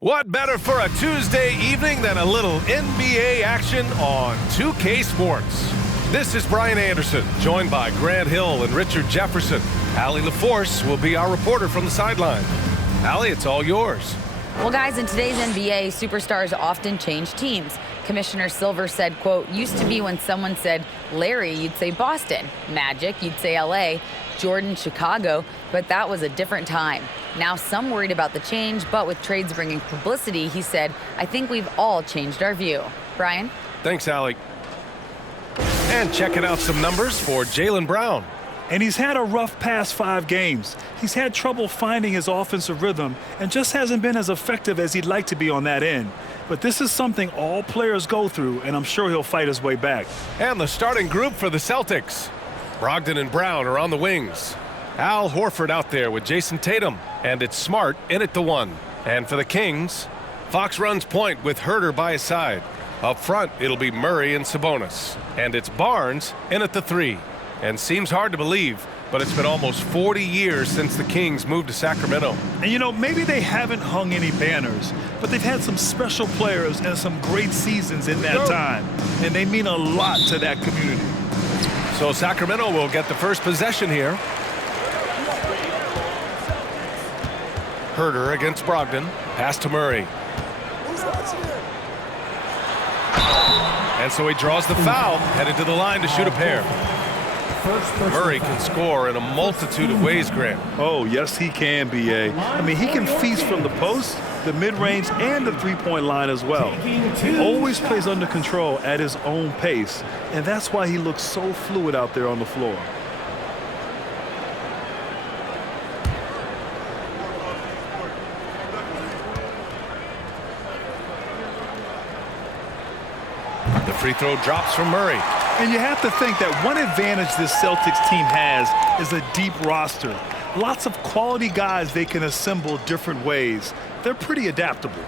What better for a Tuesday evening than a little NBA action on 2K Sports? This is Brian Anderson, joined by Grant Hill and Richard Jefferson. Allie LaForce will be our reporter from the sideline. Allie, it's all yours. Well, guys, in today's NBA, superstars often change teams. Commissioner Silver said, quote, used to be when someone said Larry, you'd say Boston. Magic, you'd say LA. Jordan, Chicago. But that was a different time. Now some worried about the change, but with trades bringing publicity, he said, I think we've all changed our view. Brian? Thanks, Allie. And checking out some numbers for Jaylen Brown. And he's had a rough past 5 games. He's had trouble finding his offensive rhythm and just hasn't been as effective as he'd like to be on that end. But this is something all players go through, and I'm sure he'll fight his way back. And the starting group for the Celtics. Brogdon and Brown are on the wings. Al Horford out there with Jason Tatum. And it's Smart in at the 1. And for the Kings, Fox runs point with Herter by his side. Up front, it'll be Murray and Sabonis. And it's Barnes in at the 3. And seems hard to believe, but it's been almost 40 years since the Kings moved to Sacramento. And you know, maybe they haven't hung any banners, but they've had some special players and some great seasons in that time. And they mean a lot to that community. So Sacramento will get the first possession here. Herter against Brogdon. Pass to Murray. And so he draws the foul, headed to the line to shoot a pair. Murray can score in a multitude of ways, Grant. Oh, yes, he can, B.A. I mean, he can feast from the post, the mid-range, and the three-point line as well. He always plays under control at his own pace, and that's why he looks so fluid out there on the floor. The free throw drops from Murray. And you have to think that one advantage this Celtics team has is a deep roster. Lots of quality guys they can assemble different ways. They're pretty adaptable.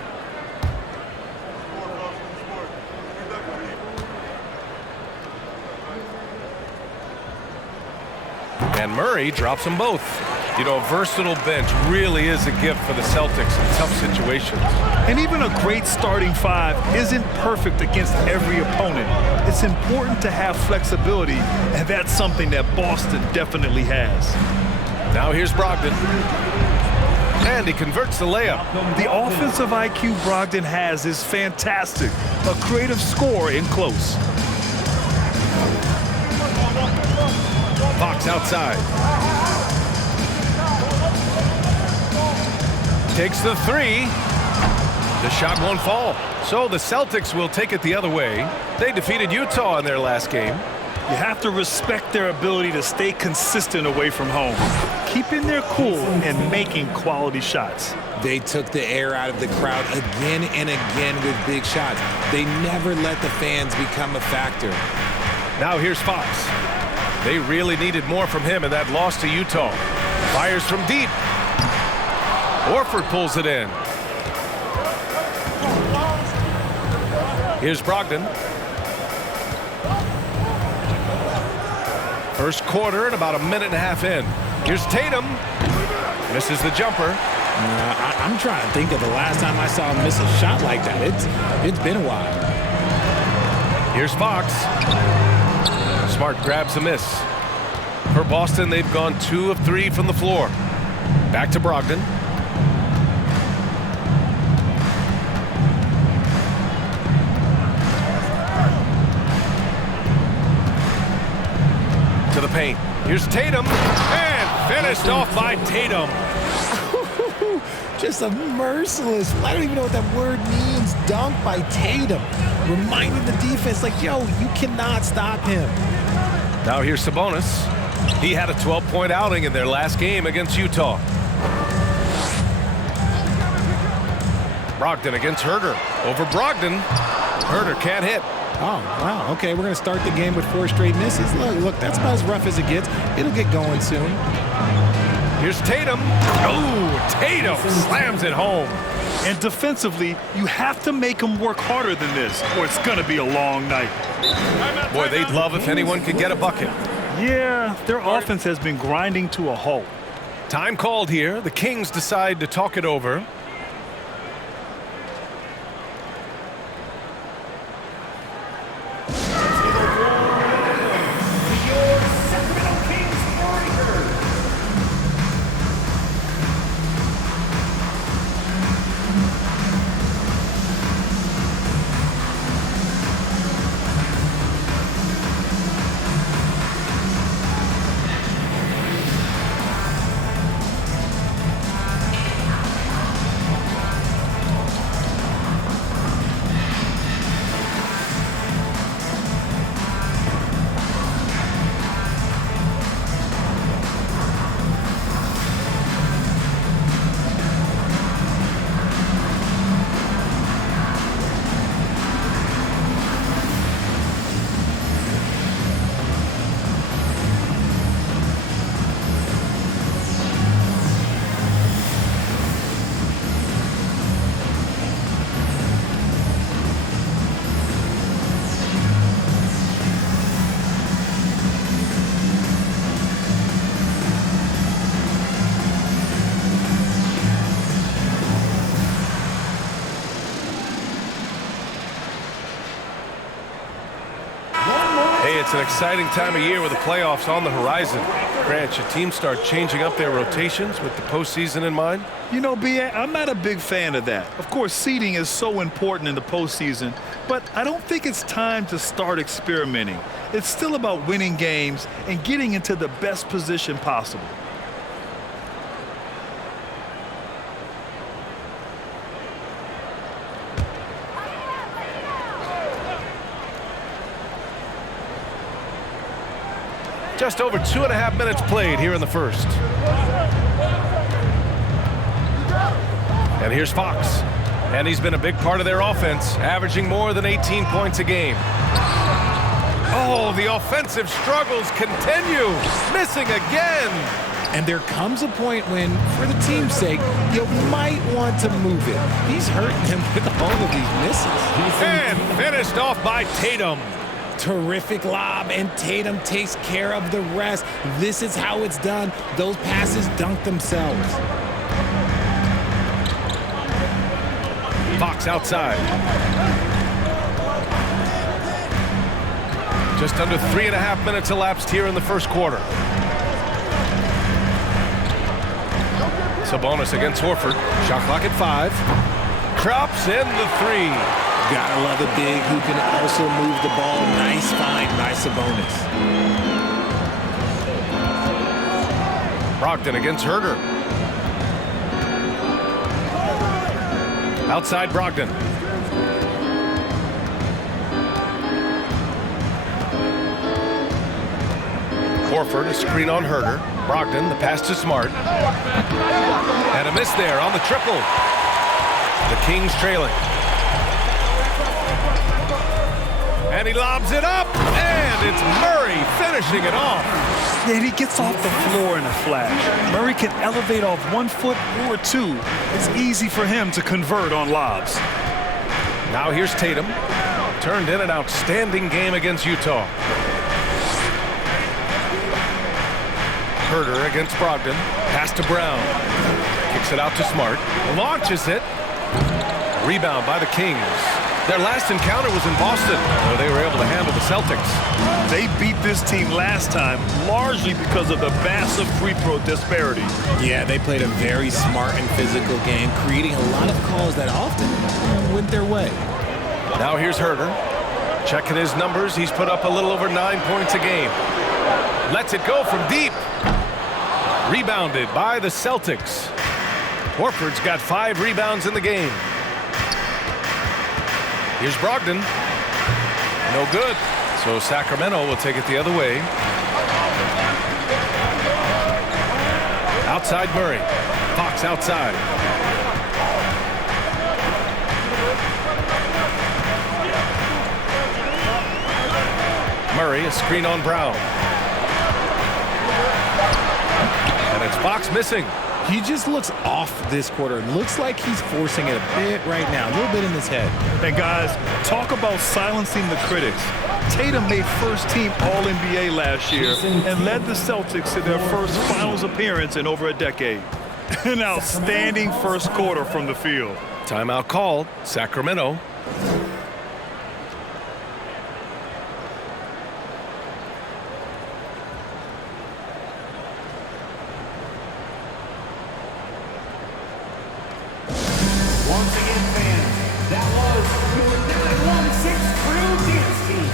And Murray drops them both. You know, a versatile bench really is a gift for the Celtics in tough situations. And even a great starting 5 isn't perfect against every opponent. It's important to have flexibility, and that's something that Boston definitely has. Now here's Brogdon. And he converts the layup. The offensive IQ Brogdon has is fantastic. A creative scorer in close. Fox outside. Takes the 3. The shot won't fall. So the Celtics will take it the other way. They defeated Utah in their last game. You have to respect their ability to stay consistent away from home, keeping their cool and making quality shots. They took the air out of the crowd again and again with big shots. They never let the fans become a factor. Now here's Fox. They really needed more from him in that loss to Utah. Fires from deep. Horford pulls it in. Here's Brogdon. First quarter and about a minute and a half in. Here's Tatum. Misses the jumper. I'm trying to think of the last time I saw him miss a shot like that. It's been a while. Here's Fox. Smart grabs a miss. For Boston, they've gone 2 of 3 from the floor. Back to Brogdon. To the paint. Here's Tatum. And finished off by Tatum. Just a merciless, I don't even know what that word means, dunk by Tatum. Reminding the defense, like, yo, you cannot stop him. Now here's Sabonis. He had a 12-point outing in their last game against Utah. Brogdon against Herter. Over Brogdon. Herter can't hit. Oh, wow. Okay, we're going to start the game with 4 straight misses. Look, that's about as rough as it gets. It'll get going soon. Here's Tatum. Oh, Tatum slams it home. And defensively, you have to make them work harder than this, or it's going to be a long night. Boy, they'd love if anyone could get a bucket. Yeah, their offense has been grinding to a halt. Time called here. The Kings decide to talk it over. It's an exciting time of year with the playoffs on the horizon. Grant, should teams start changing up their rotations with the postseason in mind? You know, B.A., I'm not a big fan of that. Of course, seeding is so important in the postseason, but I don't think it's time to start experimenting. It's still about winning games and getting into the best position possible. Just over 2.5 minutes played here in the first. And here's Fox. And he's been a big part of their offense, averaging more than 18 points a game. Oh, the offensive struggles continue. Missing again. And there comes a point when, for the team's sake, you might want to move it. He's hurting him with all of these misses. And finished off by Tatum. Terrific lob, and Tatum takes care of the rest. This is how it's done. Those passes dunk themselves. Fox outside. Just under 3.5 minutes elapsed here in the first quarter. Sabonis against Horford. Shot clock at 5. Drops in the 3. Gotta love a big who can also move the ball. Nice find by Sabonis. Brogdon against Herder. Outside Brogdon. Horford, a screen on Herder. Brogdon, the pass to Smart. And a miss there on the triple. The Kings trailing. And he lobs it up, and it's Murray finishing it off. Yeah, he gets off the floor in a flash. Murray can elevate off 1 foot or 2. It's easy for him to convert on lobs. Now here's Tatum. Turned in an outstanding game against Utah. Herder against Brogdon. Pass to Brown. Kicks it out to Smart. Launches it. Rebound by the Kings. Their last encounter was in Boston, where they were able to handle the Celtics. They beat this team last time largely because of the massive free throw disparity. Yeah, they played a very smart and physical game, creating a lot of calls that often went their way. Now here's Herder. Checking his numbers, he's put up a little over 9 points a game. Lets it go from deep. Rebounded by the Celtics. Horford's got 5 rebounds in the game. Here's Brogdon. No good. So Sacramento will take it the other way. Outside Murray. Fox outside. Murray, a screen on Brown. And it's Fox missing. He just looks off this quarter. Looks like he's forcing it a bit right now, a little bit in his head. And guys, talk about silencing the critics. Tatum made first-team All-NBA last year and led the Celtics to their first finals appearance in over a decade. An outstanding first quarter from the field. Timeout called. Sacramento. Once again, fans, that was your 916 Crew Dance Team.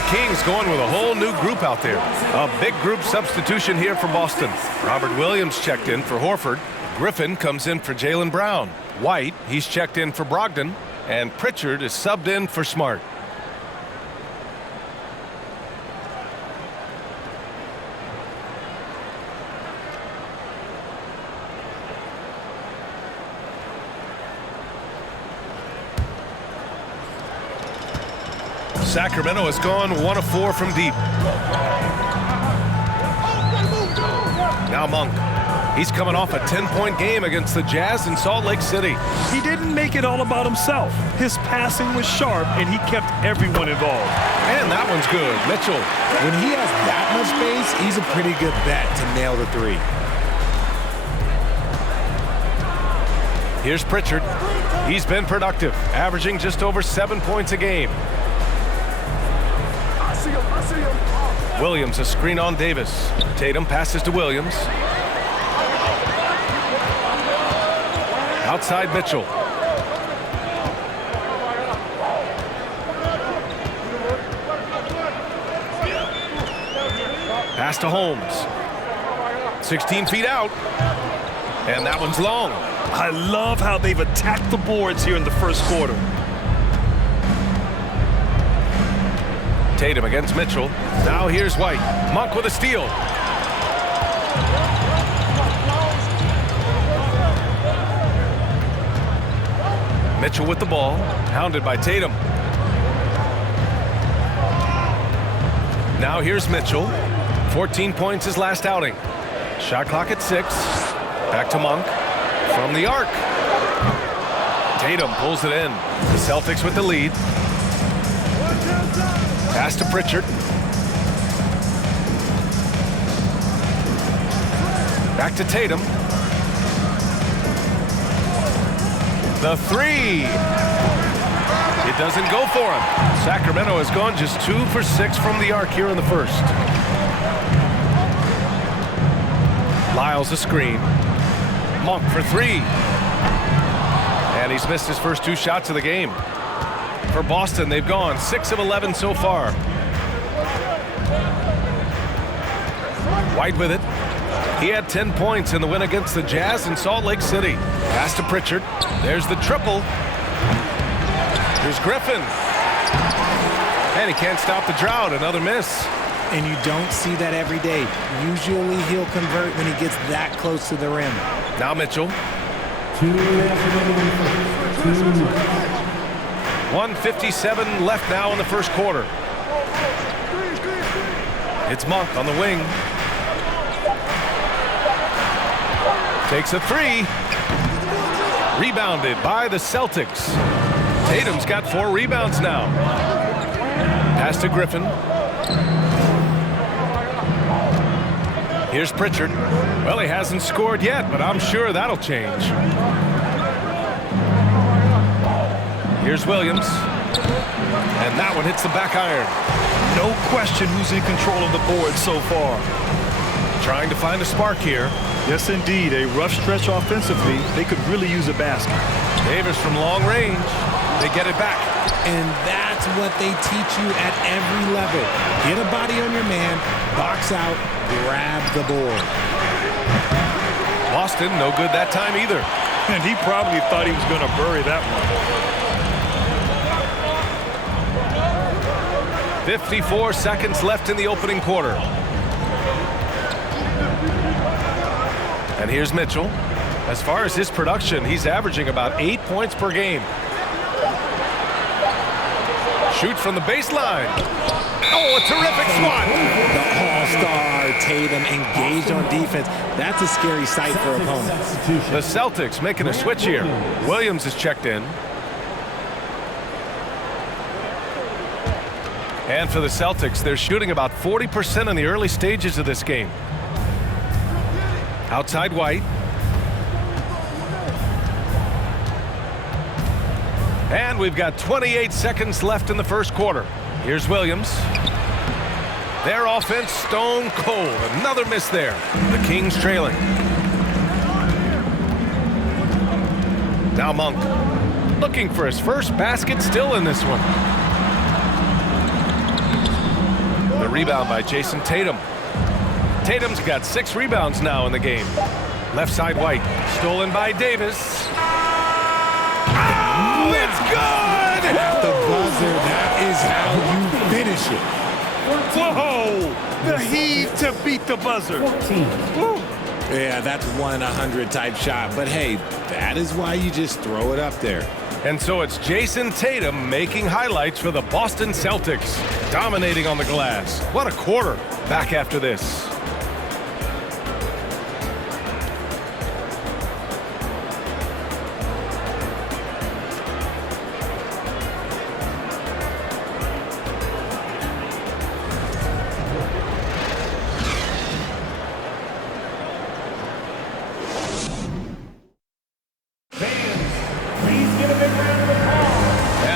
the Kings going with a whole new group out there. A big group substitution here for Boston. Robert Williams checked in for Horford. Griffin comes in for Jaylen Brown. White, he's checked in for Brogdon. And Pritchard is subbed in for Smart. Sacramento has gone 1 of 4 from deep. Now Monk. He's coming off a 10-point game against the Jazz in Salt Lake City. He didn't make it all about himself. His passing was sharp, and he kept everyone involved. And that one's good. Mitchell. When he has that much space, he's a pretty good bet to nail the three. Here's Pritchard. He's been productive, averaging just over 7 points a game. Williams a screen on Davis. Tatum passes to Williams. Outside Mitchell. Pass to Holmes. 16 feet out. And that one's long. I love how they've attacked the boards here in the first quarter. Tatum against Mitchell. Now here's White. Monk with a steal. Mitchell with the ball. Hounded by Tatum. Now here's Mitchell. 14 points his last outing. Shot clock at 6. Back to Monk. From the arc. Tatum pulls it in. The Celtics with the lead. Pass to Pritchard. Back to Tatum. The three. It doesn't go for him. Sacramento has gone just 2 for 6 from the arc here in the first. Lyles a screen. Monk for 3. And he's missed his first 2 shots of the game. For Boston, they've gone 6 of 11 so far. White with it. He had 10 points in the win against the Jazz in Salt Lake City. Pass to Pritchard. There's the triple. Here's Griffin. And he can't stop the drought. Another miss. And you don't see that every day. Usually he'll convert when he gets that close to the rim. Now Mitchell. 1:57 left now in the first quarter. It's Monk on the wing. Takes a 3. Rebounded by the Celtics. Tatum's got 4 rebounds now. Pass to Griffin. Here's Pritchard. Well, he hasn't scored yet, but I'm sure that'll change. Here's Williams. And that one hits the back iron. No question who's in control of the board so far. Trying to find a spark here. Yes, indeed. A rough stretch offensively. They could really use a basket. Davis from long range. They get it back. And that's what they teach you at every level. Get a body on your man, box out, grab the board. Boston, no good that time either. And he probably thought he was going to bury that one. 54 seconds left in the opening quarter. And here's Mitchell. As far as his production, he's averaging about 8 points per game. Shoots from the baseline. Oh, a terrific swat. The all-star Tatum engaged on defense. That's a scary sight for opponents. The Celtics making a switch here. Williams is checked in. And for the Celtics, they're shooting about 40% in the early stages of this game. Outside White. And we've got 28 seconds left in the first quarter. Here's Williams. Their offense stone cold. Another miss there. The Kings trailing. Now Monk. Looking for his first basket, still in this one. The rebound by Jason Tatum. Tatum's got 6 rebounds now in the game. Left side White, stolen by Davis. Oh, it's good! The buzzer, that is how you finish it. Whoa! The heave to beat the buzzer. Woo. Yeah, that's 1 in 100 type shot. But hey, that is why you just throw it up there. And so it's Jason Tatum making highlights for the Boston Celtics, dominating on the glass. What a quarter. Back after this.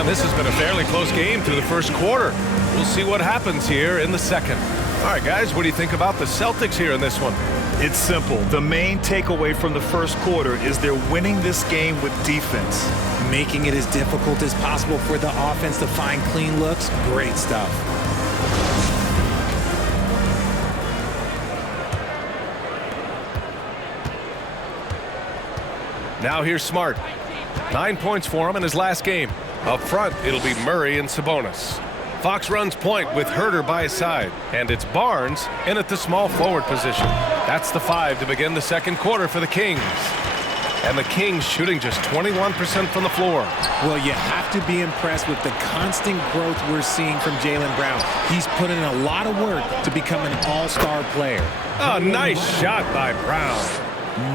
This has been a fairly close game through the first quarter. We'll see what happens here in the second. All right, guys, what do you think about the Celtics here in this one? It's simple. The main takeaway from the first quarter is they're winning this game with defense. Making it as difficult as possible for the offense to find clean looks. Great stuff. Now here's Smart. 9 points for him in his last game. Up front, it'll be Murray and Sabonis. Fox runs point with Herter by his side, and it's Barnes in at the small forward position. That's the 5 to begin the second quarter for the Kings. And the Kings shooting just 21% from the floor. Well, you have to be impressed with the constant growth we're seeing from Jaylen Brown. He's put in a lot of work to become an all-star player. A nice shot by Brown.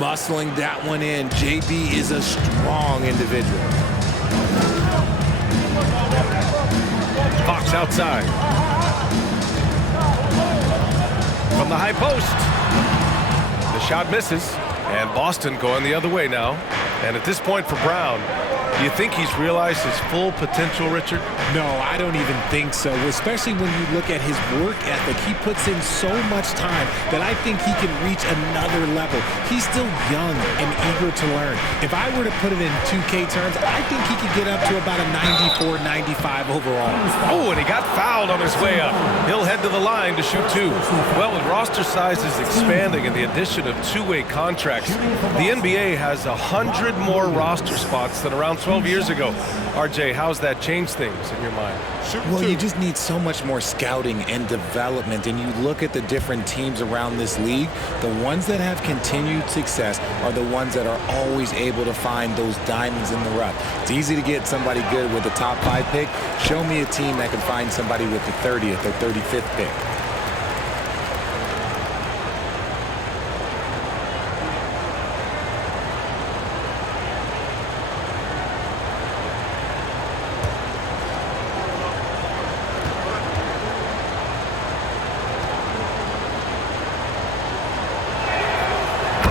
Muscling that one in. JB is a strong individual. Fox outside. From the high post. The shot misses. And Boston going the other way now. And at this point for Brown, do you think he's realized his full potential, Richard? No, I don't even think so, especially when you look at his work ethic. He puts in so much time that I think he can reach another level. He's still young and eager to learn. If I were to put it in 2K terms, I think he could get up to about a 94, 95 overall. Oh, and he got fouled on his way up. He'll head to the line to shoot 2. Well, with roster sizes expanding and the addition of two-way contracts, the NBA has 100 more roster spots than around 12 years ago. RJ, how's that changed things in your mind? Well, you just need so much more scouting and development, and you look at the different teams around this league, the ones that have continued success are the ones that are always able to find those diamonds in the rough. It's easy to get somebody good with the top 5 pick. Show me a team that can find somebody with the 30th or 35th pick.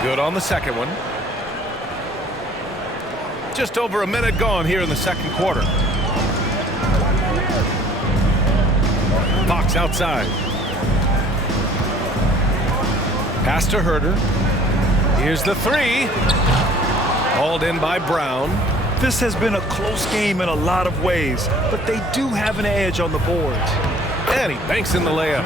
Good on the second one. Just over a minute gone here in the second quarter. Fox outside. Pass to Herter. Here's the 3. Hauled in by Brown. This has been a close game in a lot of ways, but they do have an edge on the boards. And he banks in the layup.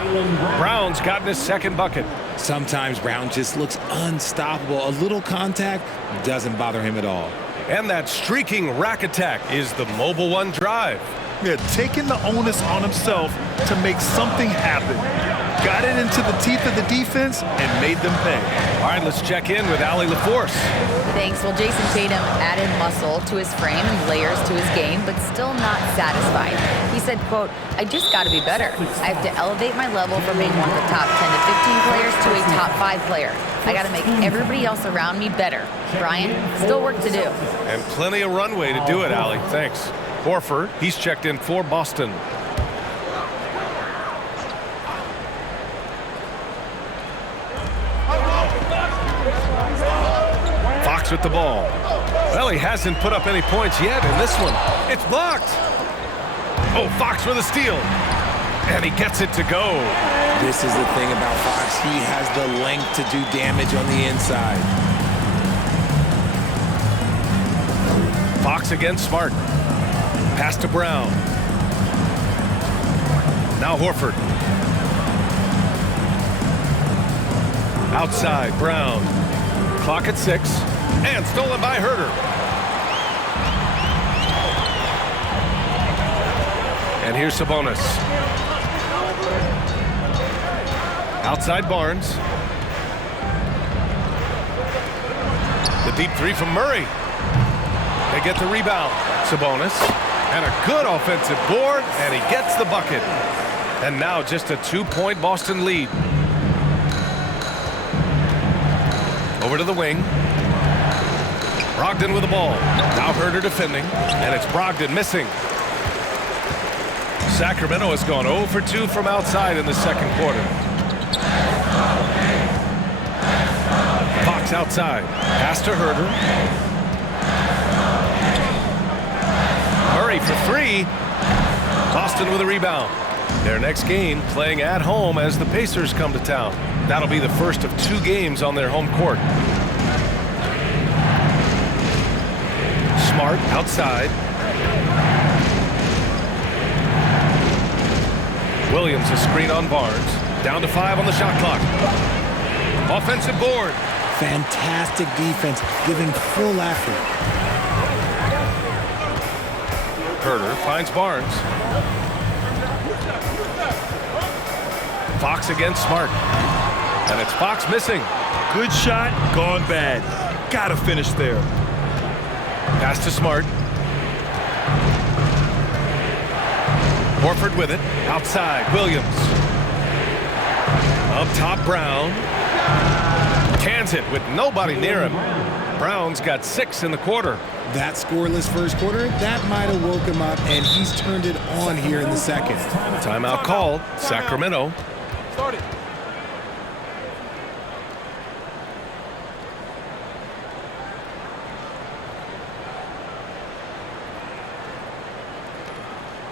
Brown's gotten his second bucket. Sometimes Brown just looks unstoppable. A little contact doesn't bother him at all. And that streaking rack attack is the Mobile One drive. Yeah, taking the onus on himself to make something happen. Got it into the teeth of the defense and made them pay. All right, let's check in with Allie LaForce. Thanks. Well, Jason Tatum added muscle to his frame and layers to his game, but still not satisfied. He said, quote, I just got to be better. I have to elevate my level from being one of the top 10 to 15 players to a top 5 player. I got to make everybody else around me better. Brian, still work to do. And plenty of runway to do it, Allie. Thanks. Horford, he's checked in for Boston. Fox with the ball. Well, he hasn't put up any points yet in this one. It's blocked. Oh, Fox for the steal. And he gets it to go. This is the thing about Fox. He has the length to do damage on the inside. Fox against Smart. Pass to Brown. Now Horford. Outside, Brown. Clock at 6. And stolen by Herter. And here's Sabonis. Outside Barnes. The deep three from Murray. They get the rebound. Sabonis. And a good offensive board. And he gets the bucket. And now just a 2-point Boston lead. Over to the wing. Brogdon with the ball. Now Herter defending. And it's Brogdon missing. Sacramento has gone 0 for 2 from outside in the second quarter. Fox outside. Pass to Herter. Murray for 3. Boston with a rebound. Their next game playing at home as the Pacers come to town. That'll be the first of 2 games on their home court. Smart outside. Williams a screen on Barnes. Down to 5 on the shot clock. Offensive board. Fantastic defense, giving full effort. Herter finds Barnes. Fox against Smart. And it's Fox missing. Good shot, gone bad. Gotta finish there. Pass to Smart. Horford with it. Outside, Williams. Up top, Brown. Cans it with nobody near him. Brown's got 6 in the quarter. That scoreless first quarter, that might have woke him up, and he's turned it on here in the second. Timeout called. Sacramento. Start it.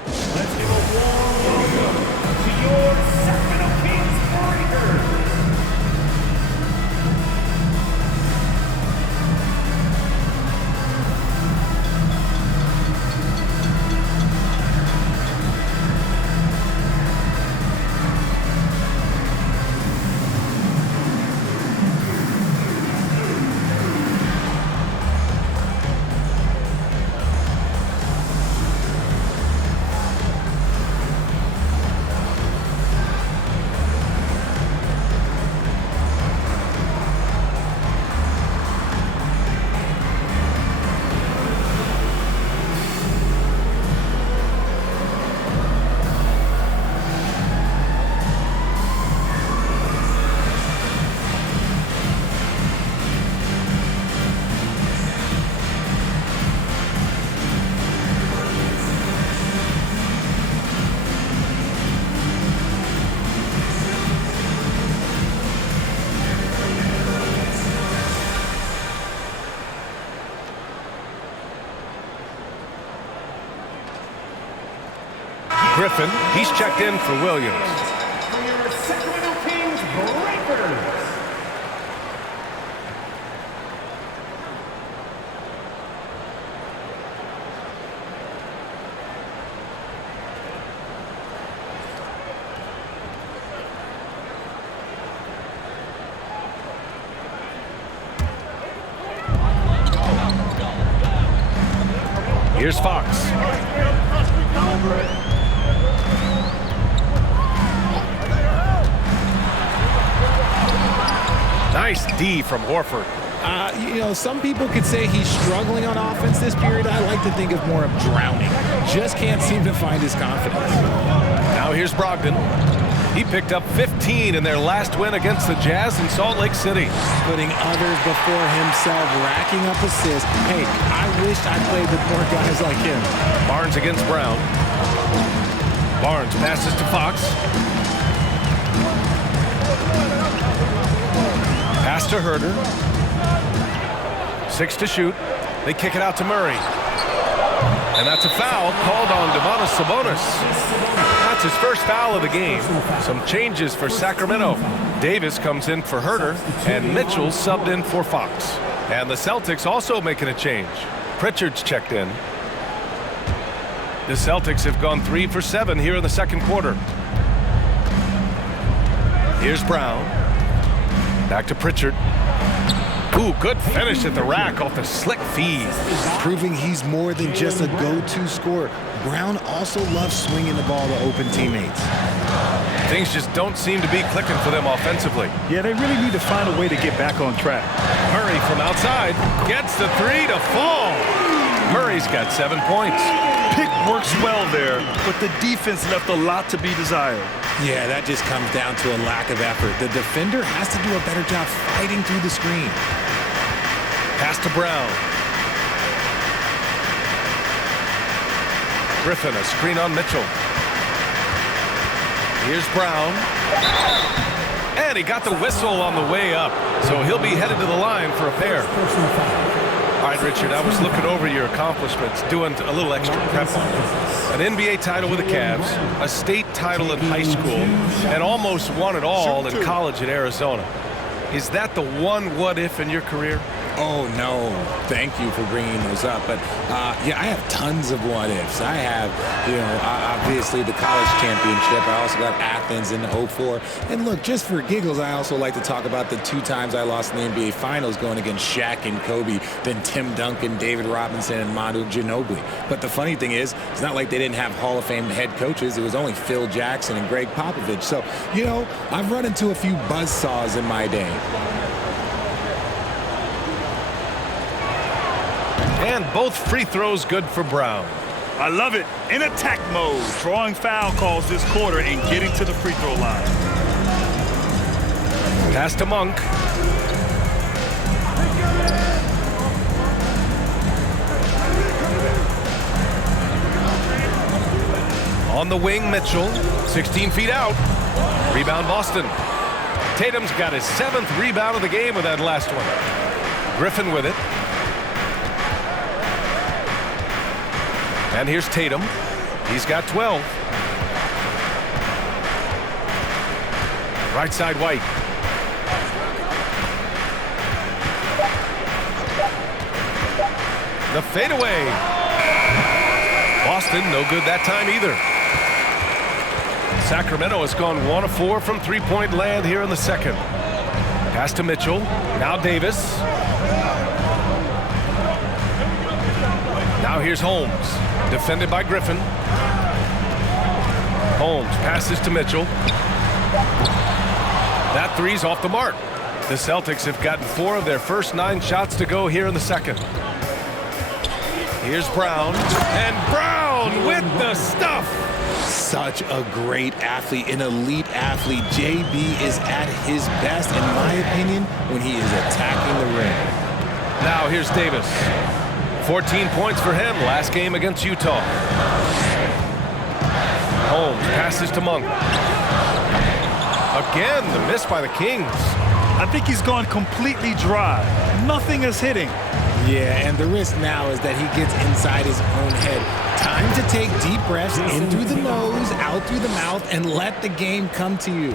Let's give a warm welcome to your Sacramento Kings Breakers. Griffin, he's checked in for Williams. For your Sacramento Kings Breakers. Here's Fox. Nice D from Horford. Some people could say he's struggling on offense this period. I like to think of more of drowning. Just can't seem to find his confidence. Now here's Brogdon. He picked up 15 in their last win against the Jazz in Salt Lake City. Putting others before himself, racking up assists. Hey, I wish I played with more guys like him. Barnes against Brown. Barnes passes to Fox. Pass to Herter. 6 to shoot. They kick it out to Murray. And that's a foul called on Domantas Sabonis. That's his first foul of the game. Some changes for Sacramento. Davis comes in for Herter, and Mitchell subbed in for Fox. And the Celtics also making a change. Pritchard's checked in. The Celtics have gone 3 for 7 here in the second quarter. Here's Brown. Back to Pritchard. Ooh, good finish at the rack off the slick feed. Proving he's more than just a go-to scorer. Brown also loves swinging the ball to open teammates. Things just don't seem to be clicking for them offensively. Yeah, they really need to find a way to get back on track. Murray from outside gets the three to fall. Murray's got 7 points. Pick works well there, but the defense left a lot to be desired. Yeah, that just comes down to a lack of effort. The defender has to do a better job fighting through the screen. Pass to Brown. Griffin, a screen on Mitchell. Here's Brown. And he got the whistle on the way up, so he'll be headed to the line for a pair. All right, Richard, I was looking over your accomplishments, doing a little extra prep on you. An NBA title with the Cavs, a state title in high school, and almost won it all in college in Arizona. Is that the one what-if in your career? Oh, no. Thank you for bringing those up. But, yeah, I have tons of what-ifs. I have, obviously the college championship. I also got Athens in '04. And, look, just for giggles, I also like to talk about the 2 times I lost in the NBA Finals going against Shaq and Kobe, then Tim Duncan, David Robinson, and Manu Ginobili. But the funny thing is, it's not like they didn't have Hall of Fame head coaches. It was only Phil Jackson and Greg Popovich. So, I've run into a few buzzsaws in my day. And both free throws good for Brown. I love it. In attack mode, drawing foul calls this quarter and getting to the free throw line. Pass to Monk. On the wing, Mitchell. 16 feet out. Rebound, Boston. Tatum's got his 7th rebound of the game with that last one. Griffin with it. And here's Tatum. He's got 12. Right side, White. The fadeaway. Boston, no good that time either. Sacramento has gone 1 of 4 from three-point land here in the second. Pass to Mitchell. Now Davis. Now here's Holmes. Defended by Griffin. Holmes passes to Mitchell. That three's off the mark. The Celtics have gotten 4 of their first 9 shots to go here in the second. Here's Brown. And Brown with the stuff. Such a great athlete, an elite athlete. JB is at his best, in my opinion, when he is attacking the rim. Now here's Davis. 14 points for him last game against Utah. Holmes passes to Monk. Again, the miss by the Kings. I think he's gone completely dry. Nothing is hitting. Yeah, and the risk now is that he gets inside his own head. Time to take deep breaths in through the nose, out through the mouth, and let the game come to you.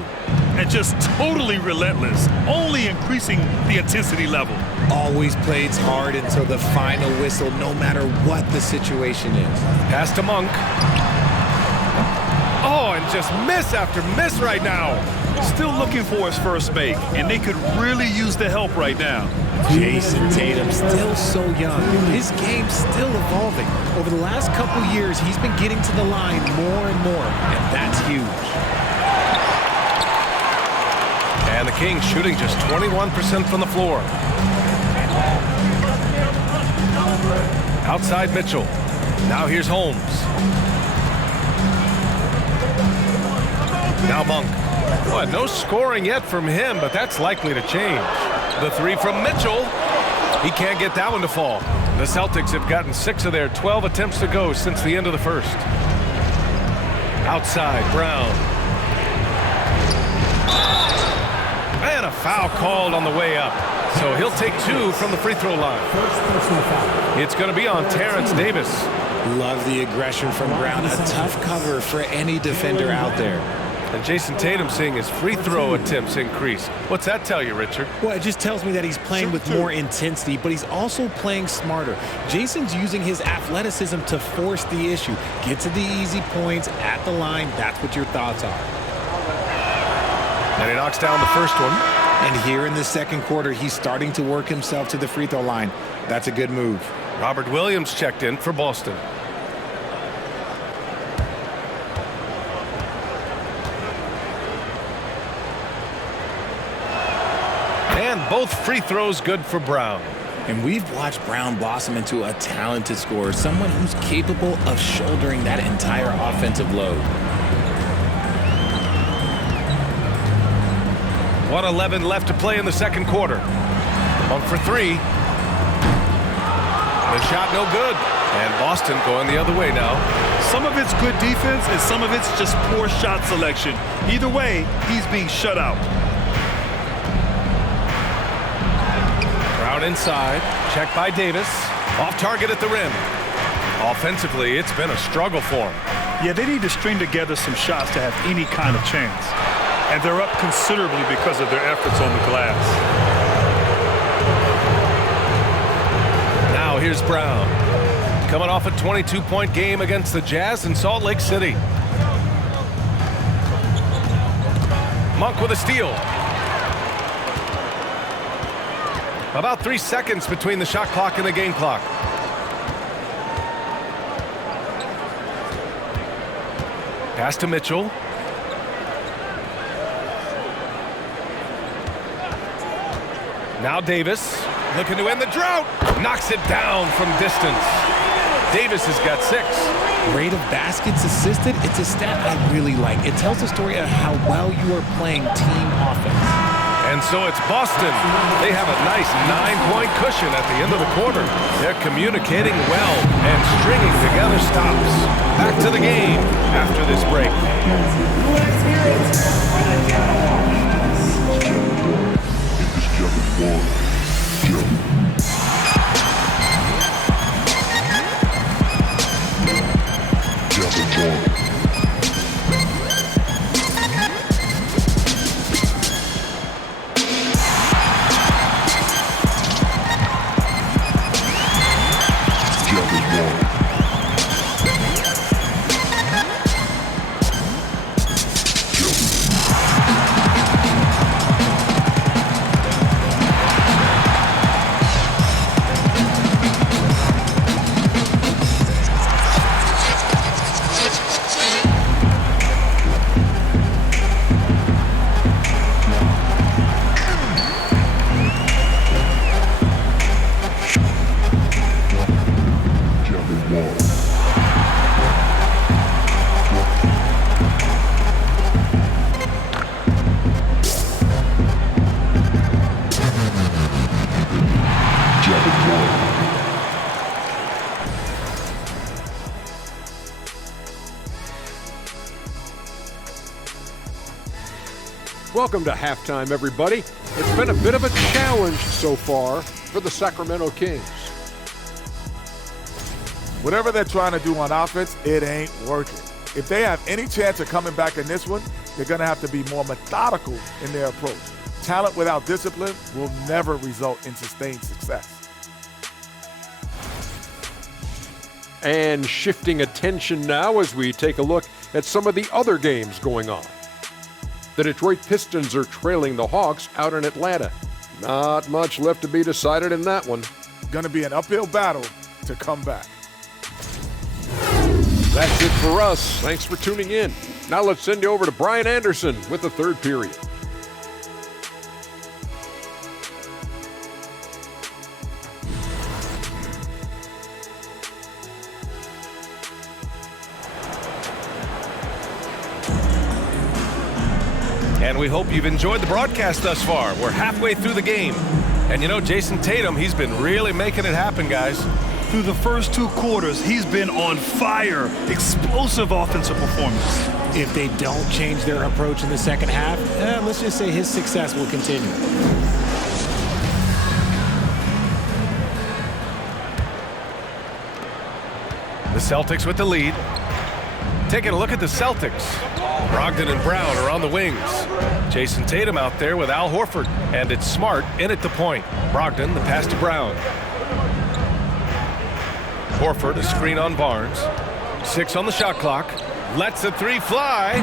And just totally relentless, only increasing the intensity level. Always plays hard until the final whistle, no matter what the situation is. Pass to Monk. Oh, and just miss after miss right now. Still looking for his first make, and they could really use the help right now. Jason Tatum, still so young. His game's still evolving. Over the last couple years, he's been getting to the line more and more, and that's huge. And the Kings shooting just 21% from the floor. Outside Mitchell. Now here's Holmes. Now Monk. Boy, no scoring yet from him, but that's likely to change. The three from Mitchell. He can't get that one to fall. The Celtics have gotten 6 of their 12 attempts to go since the end of the first. Outside, Brown. And a foul called on the way up. So he'll take 2 from the free throw line. It's going to be on Terrence Davis. Love the aggression from Brown. A tough cover for any defender out there. And Jason Tatum seeing his free throw attempts increase. What's that tell you, Richard? Well, it just tells me that he's playing with more intensity, but he's also playing smarter. Jason's using his athleticism to force the issue. Get to the easy points at the line. That's what your thoughts are. And he knocks down the first one. And here in the second quarter, he's starting to work himself to the free throw line. That's a good move. Robert Williams checked in for Boston. And both free throws good for Brown. And we've watched Brown blossom into a talented scorer, someone who's capable of shouldering that entire offensive load. 1:11 left to play in the second quarter. Monk for three. The shot no good. And Boston going the other way now. Some of it's good defense and some of it's just poor shot selection. Either way, he's being shut out. Brown inside. Check by Davis. Off target at the rim. Offensively, it's been a struggle for him. Yeah, they need to string together some shots to have any kind of chance. And they're up considerably because of their efforts on the glass. Now here's Brown. Coming off a 22-point game against the Jazz in Salt Lake City. Monk with a steal. About 3 seconds between the shot clock and the game clock. Pass to Mitchell. Now Davis looking to end the drought. Knocks it down from distance. Davis has got 6. Rate of baskets assisted, it's a stat I really like. It tells the story of how well you are playing team offense. And so it's Boston. They have a nice 9-point cushion at the end of the quarter. They're communicating well and stringing together stops. Back to the game after this break. Welcome to halftime, everybody. It's been a bit of a challenge so far for the Sacramento Kings. Whatever they're trying to do on offense, it ain't working. If they have any chance of coming back in this one, they're going to have to be more methodical in their approach. Talent without discipline will never result in sustained success. And shifting attention now as we take a look at some of the other games going on. The Detroit Pistons are trailing the Hawks out in Atlanta. Not much left to be decided in that one. Going to be an uphill battle to come back. That's it for us. Thanks for tuning in. Now let's send you over to Brian Anderson with the third period. And we hope you've enjoyed the broadcast thus far. We're halfway through the game. And you know, Jason Tatum, he's been really making it happen, guys. Through the first 2 quarters, he's been on fire. Explosive offensive performance. If they don't change their approach in the second half, let's just say his success will continue. The Celtics with the lead. Taking a look at the Celtics. Brogdon and Brown are on the wings. Jason Tatum out there with Al Horford. And it's Smart in at the point. Brogdon, the pass to Brown. Horford, a screen on Barnes. 6 on the shot clock. Lets the 3 fly.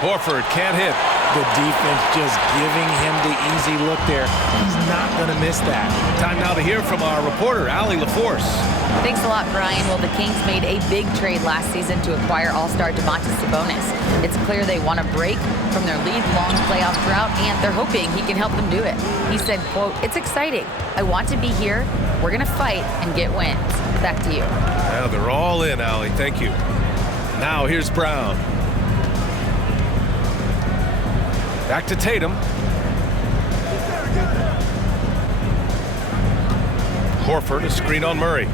Horford can't hit. The defense just giving him the easy look there. He's not going to miss that. Time now to hear from our reporter, Allie LaForce. Thanks a lot, Brian. Well, the Kings made a big trade last season to acquire all-star Domantas Sabonis. It's clear they want to break from their league-long playoff drought, and they're hoping he can help them do it. He said, quote, "It's exciting. I want to be here. We're going to fight and get wins." Back to you. Now they're all in, Allie. Thank you. Now here's Brown. Back to Tatum. Horford, a screen on Murray.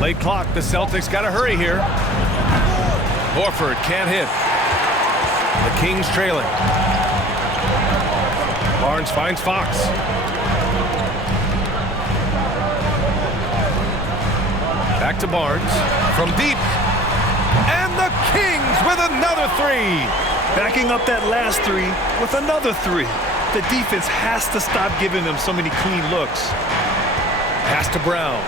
Late clock, the Celtics got to hurry here. Horford can't hit. The Kings trailing. Barnes finds Fox. Back to Barnes. From deep. And the Kings with another three. Backing up that last three with another three. The defense has to stop giving them so many clean looks. Pass to Brown.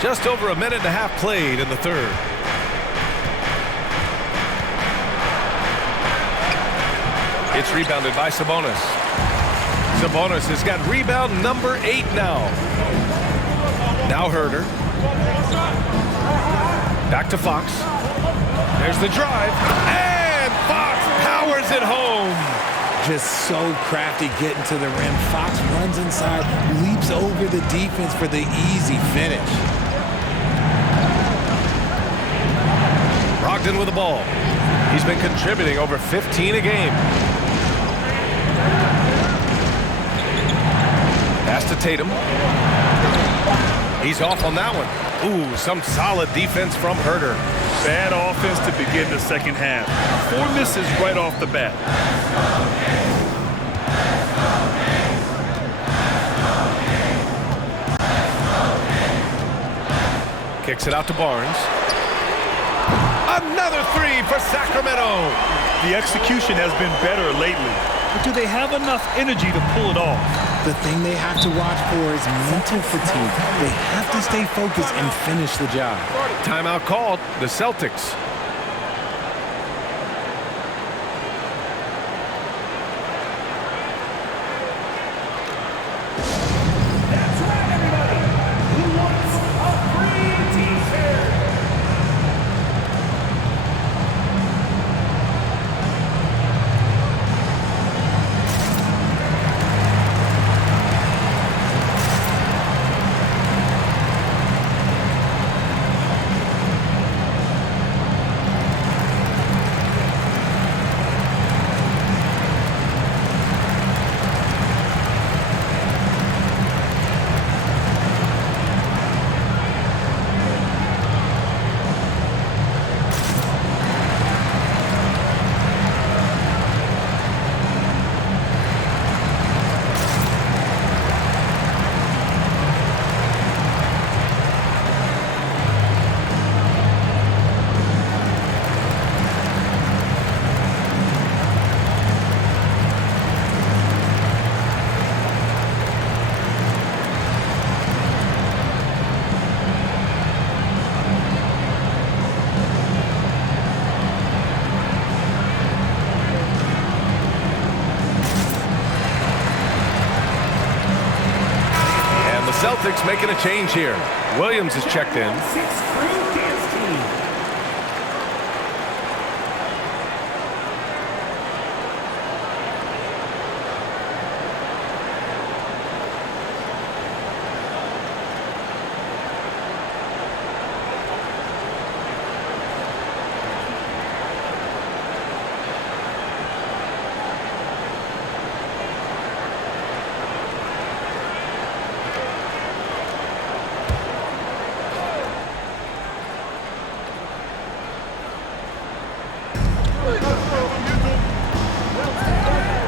Just over a minute and a half played in the third. It's rebounded by Sabonis. Sabonis has got rebound number 8 now. Now Herder. Back to Fox. There's the drive. And Fox powers it home. Just so crafty getting to the rim. Fox runs inside, leaps over the defense for the easy finish. Brogdon with the ball. He's been contributing over 15 a game. Pass to Tatum. He's off on that one. Ooh, some solid defense from Herder. Bad offense to begin the second half. 4 misses right off the bat. Kicks it out to Barnes. Another three for Sacramento. The execution has been better lately, but do they have enough energy to pull it off? The thing they have to watch for is mental fatigue. They have to stay focused and finish the job. Timeout called. The Celtics. That's right, everybody. Who wants a free t-shirt? Celtics making a change here. Williams is checked in. 6 crew dance team.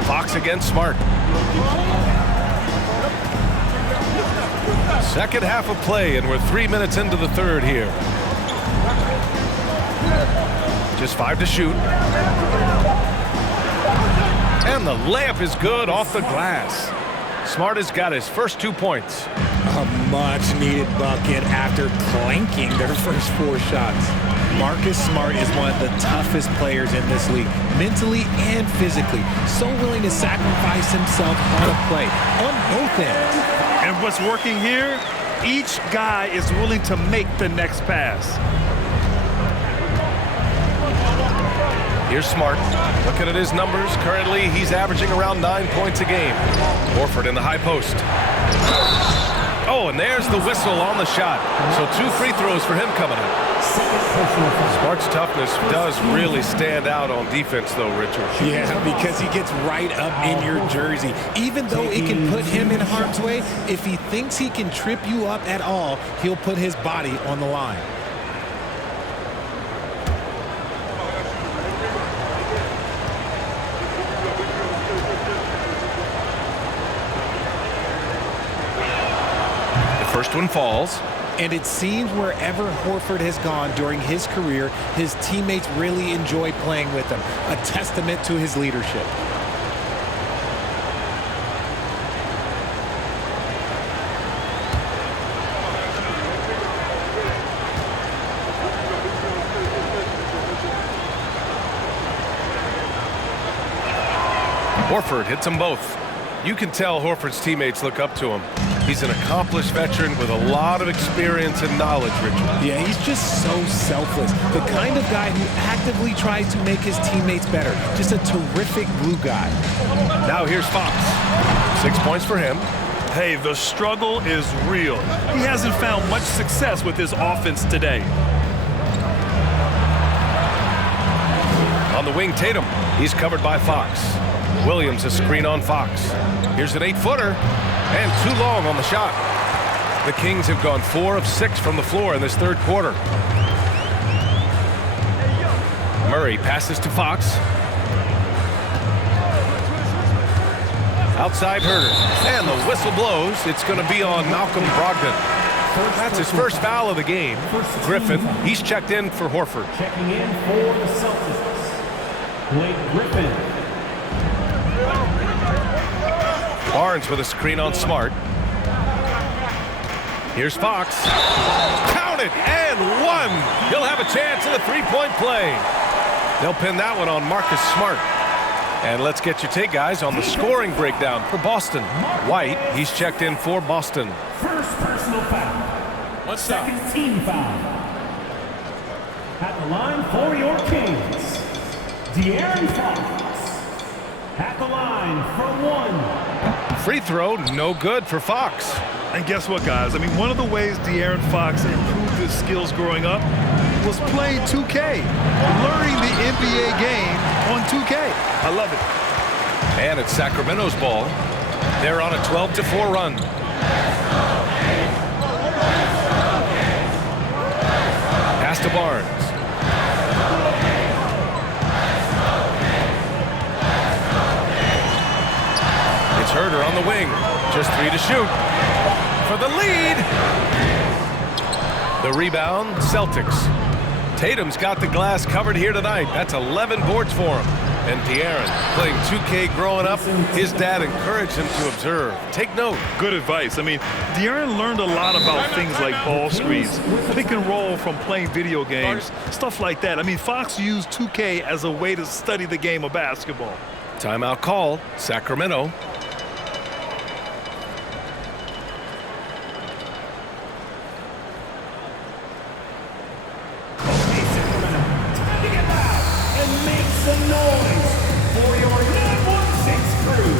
Fox against Smart. Second half of play, and we're 3 minutes into the third here. Just 5 to shoot. And the layup is good off the glass. Smart has got his first 2 points. A much-needed bucket after clanking their first 4 shots. Marcus Smart is one of the toughest players in this league, mentally and physically. So willing to sacrifice himself on a play, on both ends. And what's working here, each guy is willing to make the next pass. Here's Smart. Looking at his numbers, currently he's averaging around 9 points a game. Horford in the high post. Oh, and there's the whistle on the shot. So 2 free throws for him coming up. Smart's toughness does really stand out on defense, though, Richard. Yeah, because he gets right up in your jersey. Even though it can put him in harm's way, if he thinks he can trip you up at all, he'll put his body on the line. First one falls. And it seems wherever Horford has gone during his career, his teammates really enjoy playing with him, a testament to his leadership. Horford hits them both. You can tell Horford's teammates look up to him. He's an accomplished veteran with a lot of experience and knowledge, Richard. Yeah, he's just so selfless. The kind of guy who actively tries to make his teammates better. Just a terrific glue guy. Now here's Fox. 6 points for him. Hey, the struggle is real. He hasn't found much success with his offense today. On the wing, Tatum. He's covered by Fox. Williams a screen on Fox. Here's an 8-footer. And too long on the shot. The Kings have gone 4 of 6 from the floor in this third quarter. Murray passes to Fox. Outside Herter. And the whistle blows. It's going to be on Malcolm Brogdon. That's his first foul of the game. Griffin, he's checked in for Horford. Checking in for the Celtics, Blake Griffin. Barnes with a screen on Smart. Here's Fox. Count it, and 1. He'll have a chance in a 3-point play. They'll pin that one on Marcus Smart. And let's get your take, guys, on the scoring breakdown for Boston. White, he's checked in for Boston. First personal foul. Second team foul. At the line for your Kings, De'Aaron Fox. At the line for 1. Free throw, no good for Fox. And guess what, guys? I mean, one of the ways De'Aaron Fox improved his skills growing up was playing 2K, learning the NBA game on 2K. I love it. And it's Sacramento's ball. They're on a 12-4 run. Pass to Barnes. It's Herter on the wing. Just 3 to shoot. For the lead. The rebound, Celtics. Tatum's got the glass covered here tonight. That's 11 boards for him. And De'Aaron, playing 2K growing up, his dad encouraged him to observe. Take note. Good advice. I mean, De'Aaron learned a lot about things like ball screens, pick and roll from playing video games, stuff like that. I mean, Fox used 2K as a way to study the game of basketball. Timeout call, Sacramento. Some noise for your 916 crew.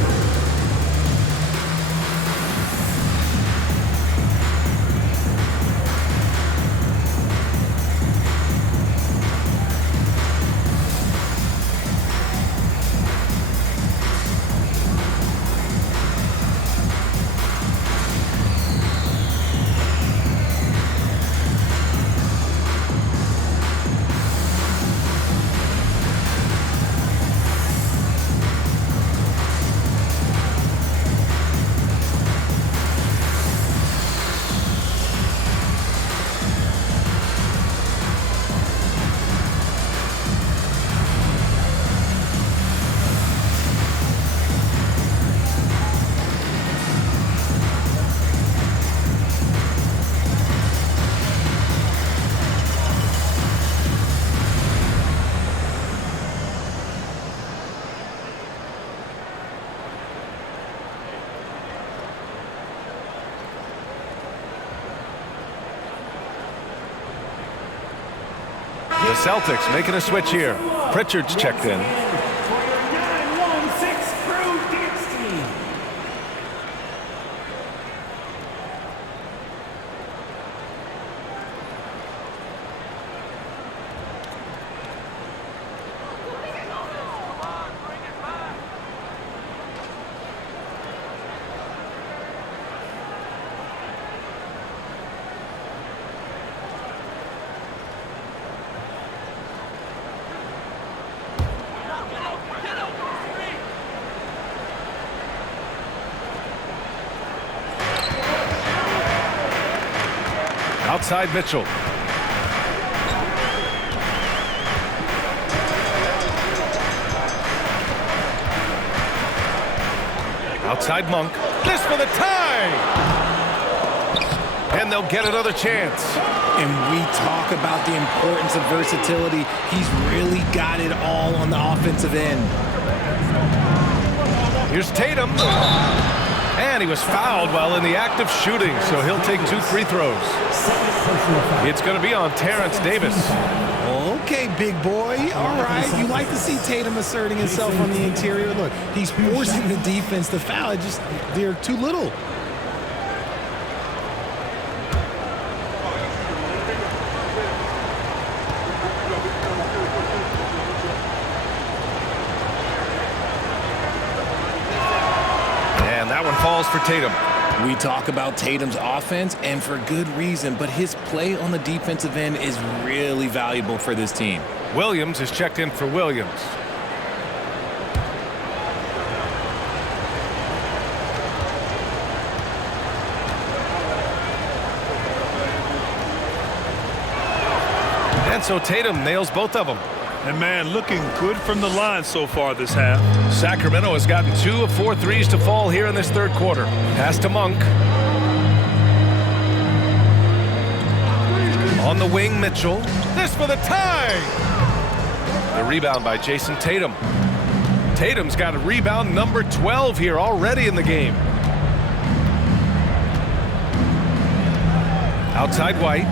Celtics making a switch here. Pritchard's checked in. For your 916 crew dance team. Outside Mitchell. Outside Monk. This for the tie! And they'll get another chance. And we talk about the importance of versatility. He's really got it all on the offensive end. Here's Tatum. And he was fouled while in the act of shooting, so he'll take 2 free throws. It's going to be on Terrence Davis. Okay, big boy. All right. You like to see Tatum asserting himself from the interior. Look, he's forcing the defense to foul. They're too little. And that one falls for Tatum. We talk about Tatum's offense, and for good reason, but his play on the defensive end is really valuable for this team. Williams is checked in for Williams. And so Tatum nails both of them. And man, looking good from the line so far this half. Sacramento has gotten 2 of 4 threes to fall here in this third quarter. Pass to Monk. On the wing, Mitchell. This for the tie! The rebound by Jason Tatum. Tatum's got a rebound number 12 here already in the game. Outside White.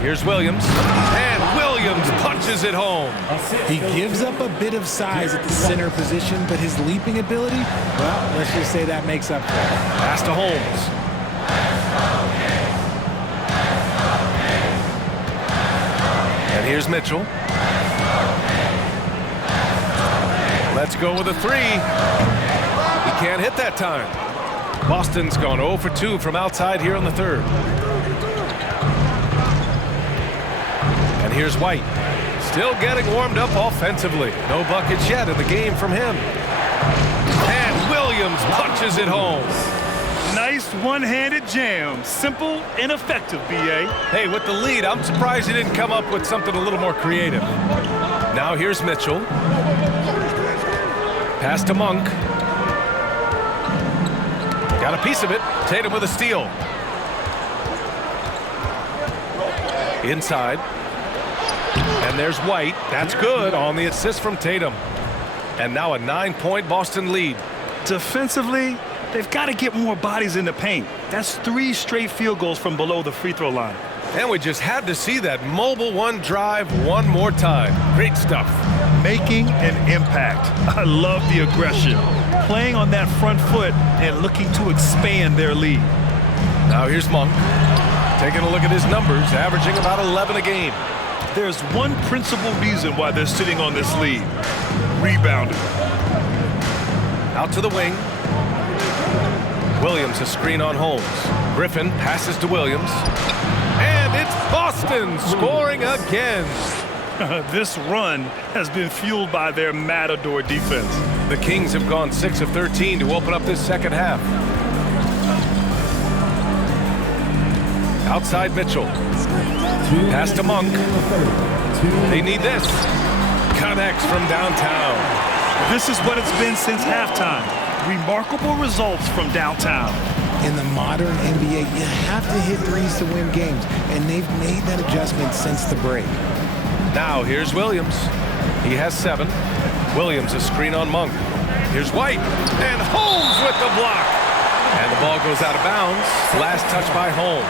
Here's Williams. And Williams punches it home. He gives up a bit of size at the center position, but his leaping ability, well, let's just say that makes up for it. Pass to Holmes. And here's Mitchell. Let's go with a 3. He can't hit that time. Boston's gone 0 for 2 from outside here in the third. And here's White. Still getting warmed up offensively. No buckets yet in the game from him. And Williams punches it home. Nice one-handed jam. Simple and effective, B.A. Hey, with the lead, I'm surprised he didn't come up with something a little more creative. Now here's Mitchell. Pass to Monk. Got a piece of it. Tatum with a steal. Inside. And there's White. That's good on the assist from Tatum. And now a 9-point Boston lead. Defensively, they've got to get more bodies in the paint. That's 3 straight field goals from below the free throw line. And we just had to see that mobile one drive one more time. Great stuff. Making an impact. I love the aggression. Playing on that front foot and looking to expand their lead. Now here's Monk. Taking a look at his numbers, averaging about 11 a game. There's one principal reason why they're sitting on this lead. Rebounding. Out to the wing. Williams a screen on Holmes. Griffin passes to Williams. And it's Boston scoring again. This run has been fueled by their Matador defense. The Kings have gone 6 of 13 to open up this second half. Outside Mitchell. Pass to Monk. They need this. Connects from downtown. This is what it's been since halftime. Remarkable results from downtown. In the modern NBA, you have to hit threes to win games, and they've made that adjustment since the break. Now here's Williams. He has 7. Williams a screen on Monk. Here's White. And Holmes with the block. And the ball goes out of bounds. Last touch by Holmes.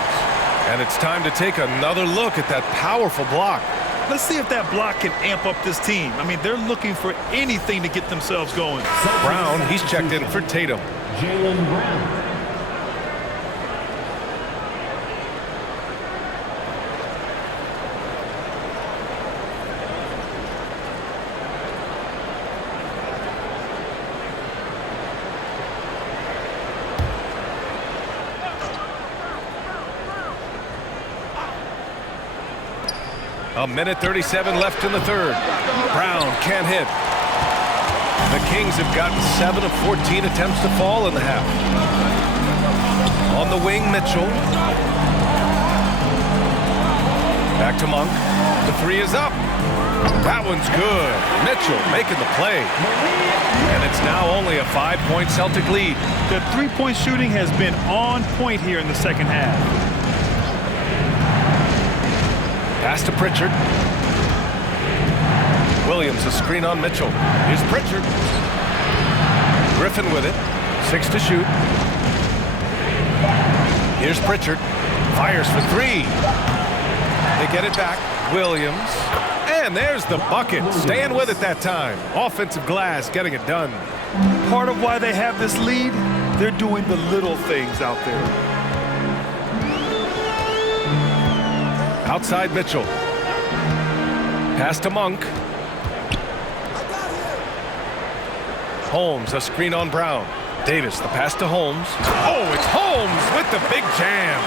And it's time to take another look at that powerful block. Let's see if that block can amp up this team. I mean, they're looking for anything to get themselves going. Brown, he's checked in for Tatum. Jaylen Brown. A minute 37 left in the third. Brown can't hit. The Kings have gotten 7 of 14 attempts to fall in the half. On the wing, Mitchell. Back to Monk. The three is up. That one's good. Mitchell making the play. And it's now only a 5-point Celtic lead. The three-point shooting has been on point here in the second half. Pass to Pritchard. Williams, a screen on Mitchell. Here's Pritchard. Griffin with it. 6 to shoot. Here's Pritchard. Fires for 3. They get it back. Williams. And there's the bucket. Staying with it that time. Offensive glass getting it done. Part of why they have this lead, they're doing the little things out there. Outside Mitchell. Pass to Monk. Holmes, a screen on Brown. Davis, the pass to Holmes. Oh, it's Holmes with the big jam.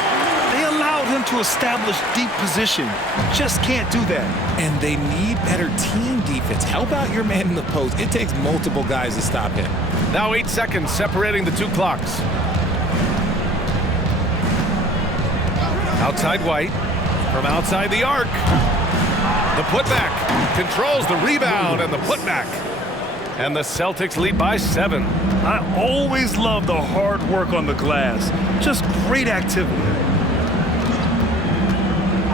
They allowed him to establish deep position. Just can't do that. And they need better team defense. Help out your man in the post. It takes multiple guys to stop him. Now 8 seconds separating the two clocks. Outside White. From outside the arc. The putback. Controls the rebound and the putback. And the Celtics lead by 7. I always love the hard work on the glass. Just great activity.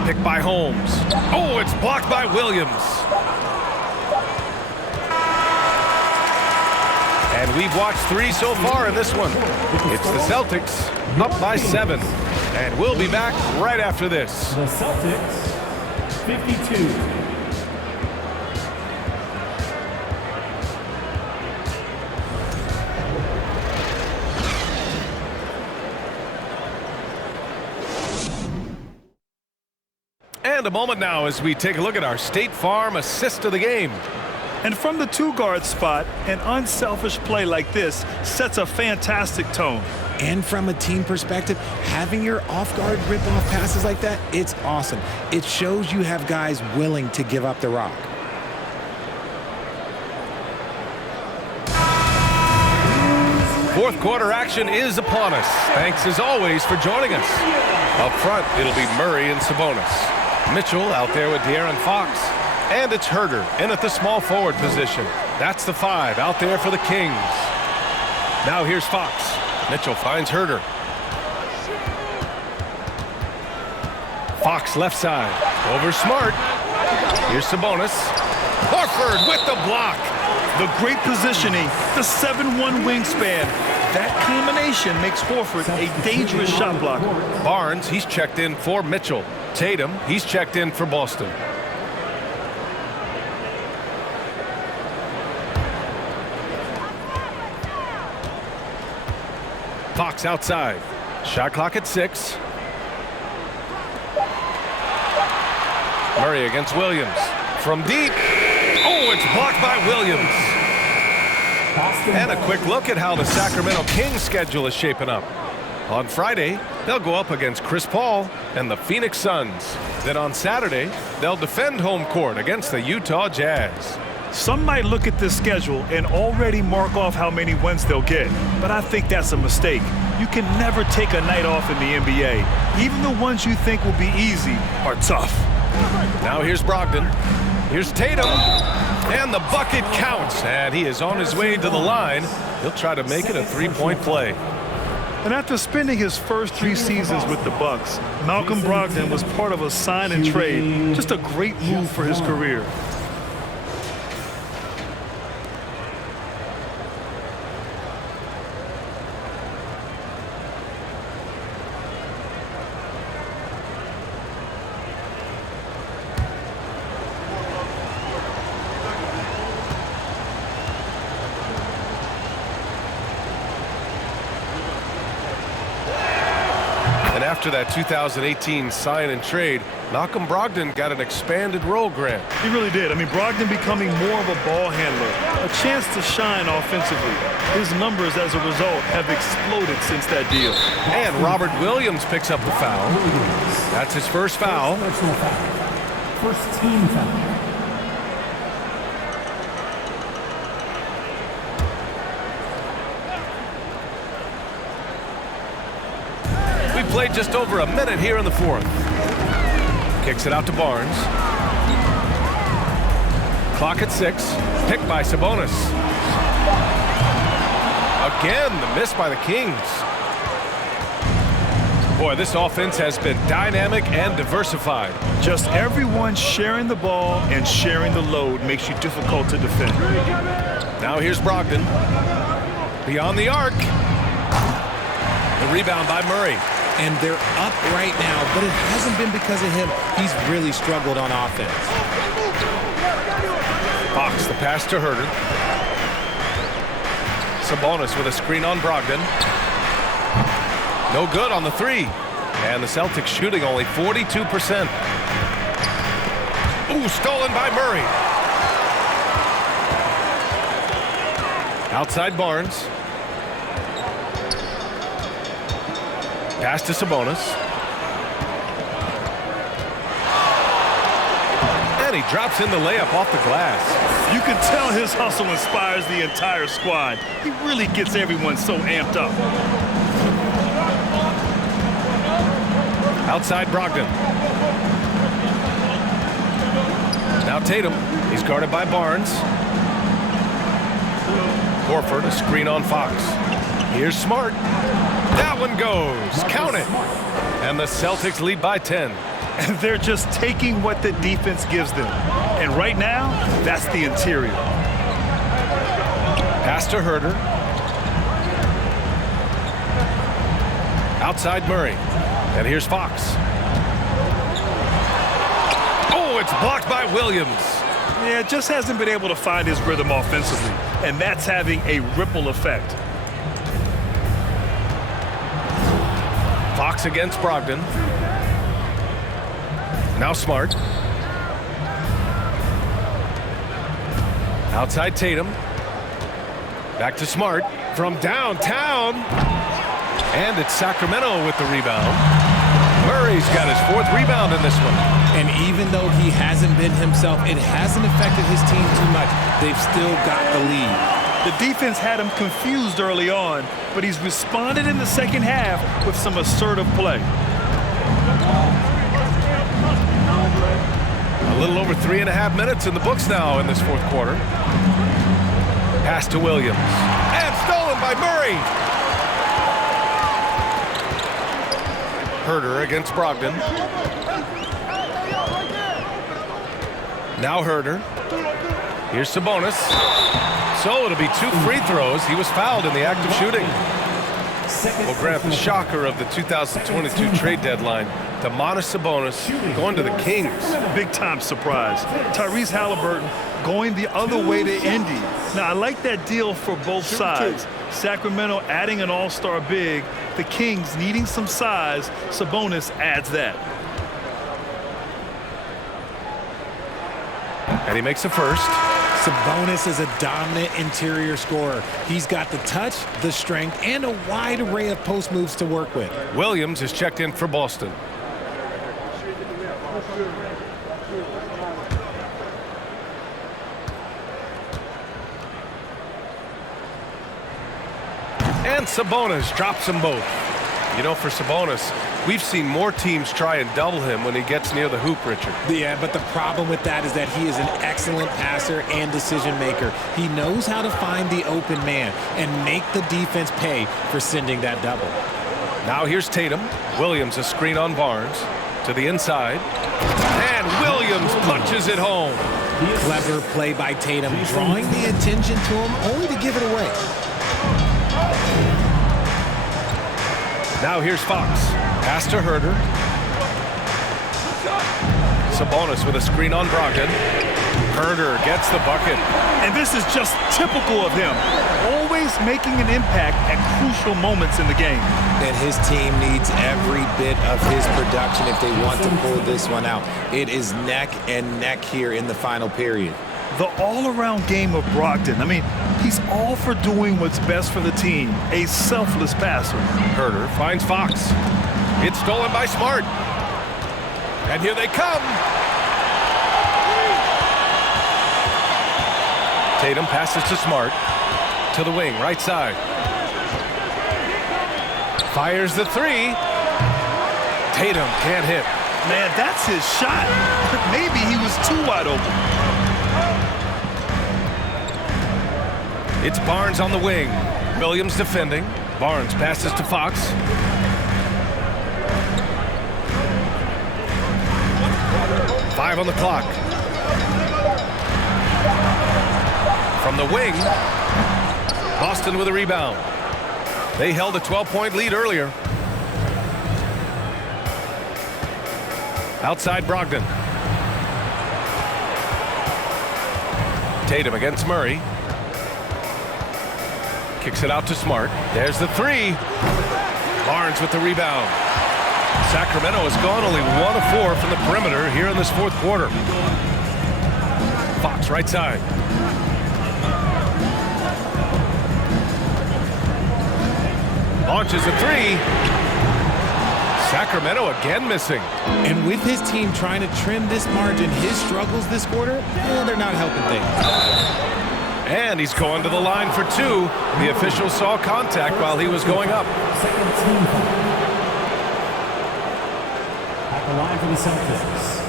Picked by Holmes. Oh, it's blocked by Williams. And we've watched 3 so far in this one. It's the Celtics up by 7. And we'll be back right after this. The Celtics, 52. And a moment now as we take a look at our State Farm assist of the game. And from the 2-guard spot, an unselfish play like this sets a fantastic tone. And from a team perspective, having your off-guard rip-off passes like that, it's awesome. It shows you have guys willing to give up the rock. Fourth quarter action is upon us. Thanks as always for joining us. Up front, it'll be Murray and Sabonis. Mitchell out there with De'Aaron Fox. And it's Herder in at the small forward position. That's the 5 out there for the Kings. Now here's Fox. Mitchell finds Herder. Fox left side. Over Smart. Here's Sabonis. Horford with the block. The great positioning, the 7'1" wingspan. That combination makes Horford a dangerous shot blocker. Barnes, he's checked in for Mitchell. Tatum, he's checked in for Boston. Fox outside. Shot clock at 6. Murray against Williams. From deep. Oh, it's blocked by Williams. And a quick look at how the Sacramento Kings schedule is shaping up. On Friday, they'll go up against Chris Paul and the Phoenix Suns. Then on Saturday, they'll defend home court against the Utah Jazz. Some might look at this schedule and already mark off how many wins they'll get, but I think that's a mistake. You can never take a night off in the NBA. Even the ones you think will be easy are tough. Now here's Brogdon. Here's Tatum. And the bucket counts. And he is on his way to the line. He'll try to make it a 3-point play. And after spending his first 3 seasons with the Bucks, Malcolm Brogdon was part of a sign and trade. Just a great move for his career. After that 2018 sign and trade, Malcolm Brogdon got an expanded role grant. He really did. I mean, Brogdon becoming more of a ball handler, a chance to shine offensively. His numbers as a result have exploded since that deal. And Robert Williams picks up the foul. That's his first foul. Personal foul. First team foul. We played just over a minute here in the fourth. Kicks it out to Barnes. Clock at 6. Picked by Sabonis. Again, the miss by the Kings. Boy, this offense has been dynamic and diversified. Just everyone sharing the ball and sharing the load makes you difficult to defend. Now here's Brogdon. Beyond the arc. The rebound by Murray. And they're up right now, but it hasn't been because of him. He's really struggled on offense. Fox, the pass to Herter. Sabonis with a screen on Brogdon. No good on the three. And the Celtics shooting only 42%. Ooh, stolen by Murray. Outside Barnes. Pass to Sabonis. And he drops in the layup off the glass. You can tell his hustle inspires the entire squad. He really gets everyone so amped up. Outside Brogdon. Now Tatum. He's guarded by Barnes. Horford, a screen on Fox. Here's Smart. That one goes. Count it. And the Celtics lead by 10. And they're just taking what the defense gives them. And right now, that's the interior. Pass to Herter. Outside Murray. And here's Fox. Oh, it's blocked by Williams. Yeah, just hasn't been able to find his rhythm offensively. And that's having a ripple effect. Fox against Brogdon. Now Smart. Outside Tatum. Back to Smart from downtown. And it's Sacramento with the rebound. Murray's got his 4th rebound in this one. And even though he hasn't been himself, it hasn't affected his team too much. They've still got the lead. The defense had him confused early on, but he's responded in the second half with some assertive play. A little over 3.5 minutes in the books now in this fourth quarter. Pass to Williams. And stolen by Murray. Herter against Brogdon. Now Herter. Here's Sabonis. So it'll be 2 free throws. He was fouled in the act of shooting. We'll grab the shocker of the 2022 trade deadline. Domantas Sabonis going to the Kings. Big time surprise. Tyrese Halliburton going the other way to Indy. Now, I like that deal for both sides. Sacramento adding an all-star big. The Kings needing some size. Sabonis adds that. And he makes the first. Sabonis is a dominant interior scorer. He's got the touch, the strength, and a wide array of post moves to work with. Williams is checked in for Boston. And Sabonis drops them both. You know, for Sabonis, we've seen more teams try and double him when he gets near the hoop, Richard. Yeah, but the problem with that is that he is an excellent passer and decision maker. He knows how to find the open man and make the defense pay for sending that double. Now here's Tatum. Williams a screen on Barnes to the inside. And Williams punches it home. Clever play by Tatum, drawing the attention to him only to give it away. Now here's Fox. Pass to Herter. Sabonis with a screen on Brogdon. Herder gets the bucket. And this is just typical of him. Always making an impact at crucial moments in the game. And his team needs every bit of his production if they want to pull this one out. It is neck and neck here in the final period. The all-around game of Brogdon. I mean, he's all for doing what's best for the team. A selfless passer. Herder finds Fox. It's stolen by Smart. And here they come. Tatum passes to Smart. To the wing, right side. Fires the three. Tatum can't hit. Man, that's his shot. Maybe he was too wide open. It's Barnes on the wing. Williams defending. Barnes passes to Fox. Five on the clock. From the wing, Boston with a rebound. They held a 12-point lead earlier. Outside Brogdon. Tatum against Murray. Kicks it out to Smart. There's the three. Barnes with the rebound. Sacramento has gone only 1 of 4 from the perimeter here in this fourth quarter. Fox right side. Launches a three. Sacramento again missing. And with his team trying to trim this margin, his struggles this quarter, they're not helping things. And he's going to the line for two. The official saw contact while he was going up. Second team foul. At the line for the Celtics,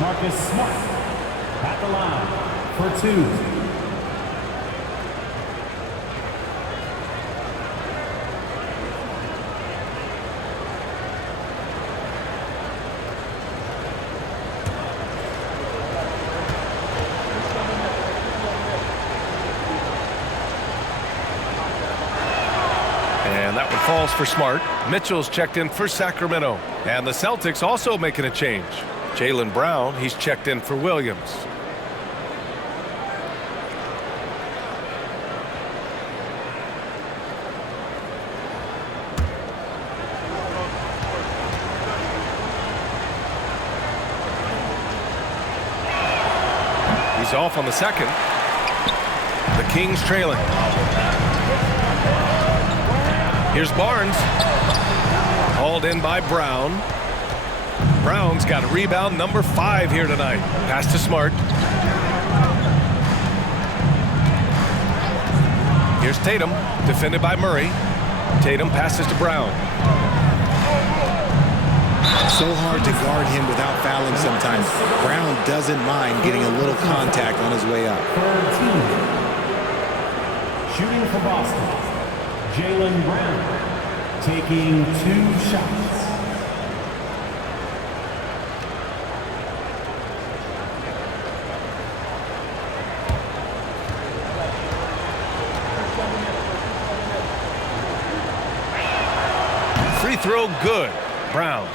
Marcus Smart. At the line for two. And that one falls for Smart. Mitchell's checked in for Sacramento. And the Celtics also making a change. Jaylen Brown, he's checked in for Williams. He's off on the second. The Kings trailing. Here's Barnes. Hauled in by Brown. Brown's got a rebound number 5 here tonight. Pass to Smart. Here's Tatum, defended by Murray. Tatum passes to Brown. So hard to guard him without fouling sometimes. Brown doesn't mind getting a little contact on his way up. Third team. Shooting for Boston, Jaylen Brown, taking 2 shots. Free throw good. Brown.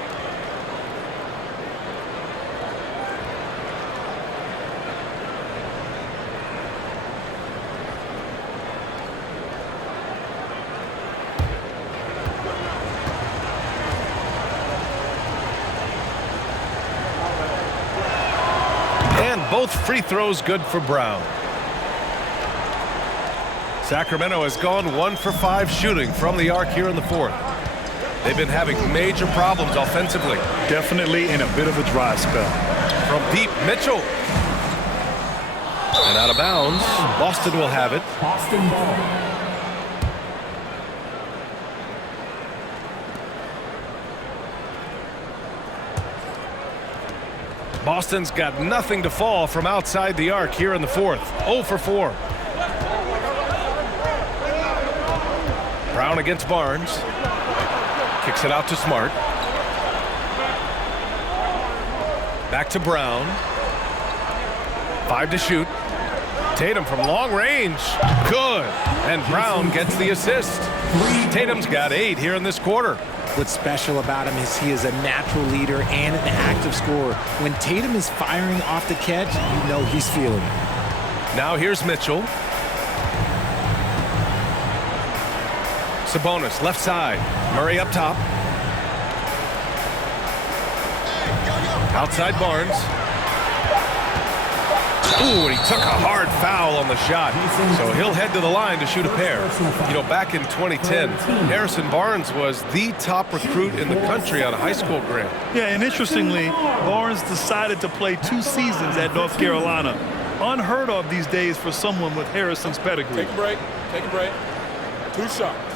And both free throws good for Brown. Sacramento has gone 1 for 5 shooting from the arc here in the fourth. They've been having major problems offensively. Definitely in a bit of a dry spell. From deep, Mitchell. And out of bounds, Boston will have it. Boston ball. Boston's got nothing to fall from outside the arc here in the fourth. 0 for 4. Brown against Barnes. Kicks it out to Smart. Back to Brown. 5 to shoot. Tatum from long range. Good. And Brown gets the assist. Tatum's got 8 here in this quarter. What's special about him is he is a natural leader and an active scorer. When Tatum is firing off the catch, you know he's feeling it. Now here's Mitchell. Sabonis, left side. Murray up top. Outside Barnes. Ooh, and he took a hard foul on the shot. So he'll head to the line to shoot a pair. You know, back in 2010, Harrison Barnes was the top recruit in the country out of high school, Grant. Yeah, and interestingly, Barnes decided to play 2 seasons at North Carolina. Unheard of these days for someone with Harrison's pedigree. Take a break. Take a break. 2 shots.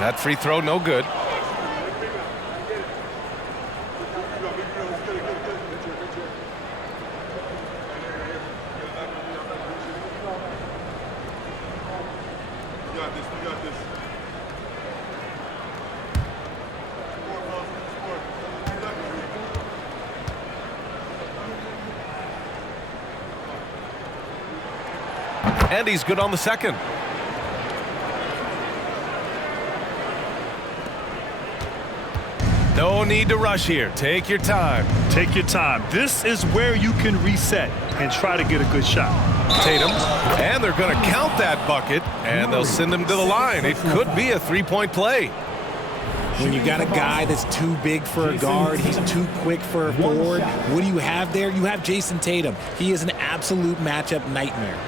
That free throw, no good. And he's good on the second. No need to rush here. Take your time. Take your time. This is where you can reset and try to get a good shot. Tatum, and they're going to count that bucket, and they'll send him to the line. It could be a three-point play. When you got a guy that's too big for a guard, he's too quick for a forward, what do you have there? You have Jason Tatum. He is an absolute matchup nightmare.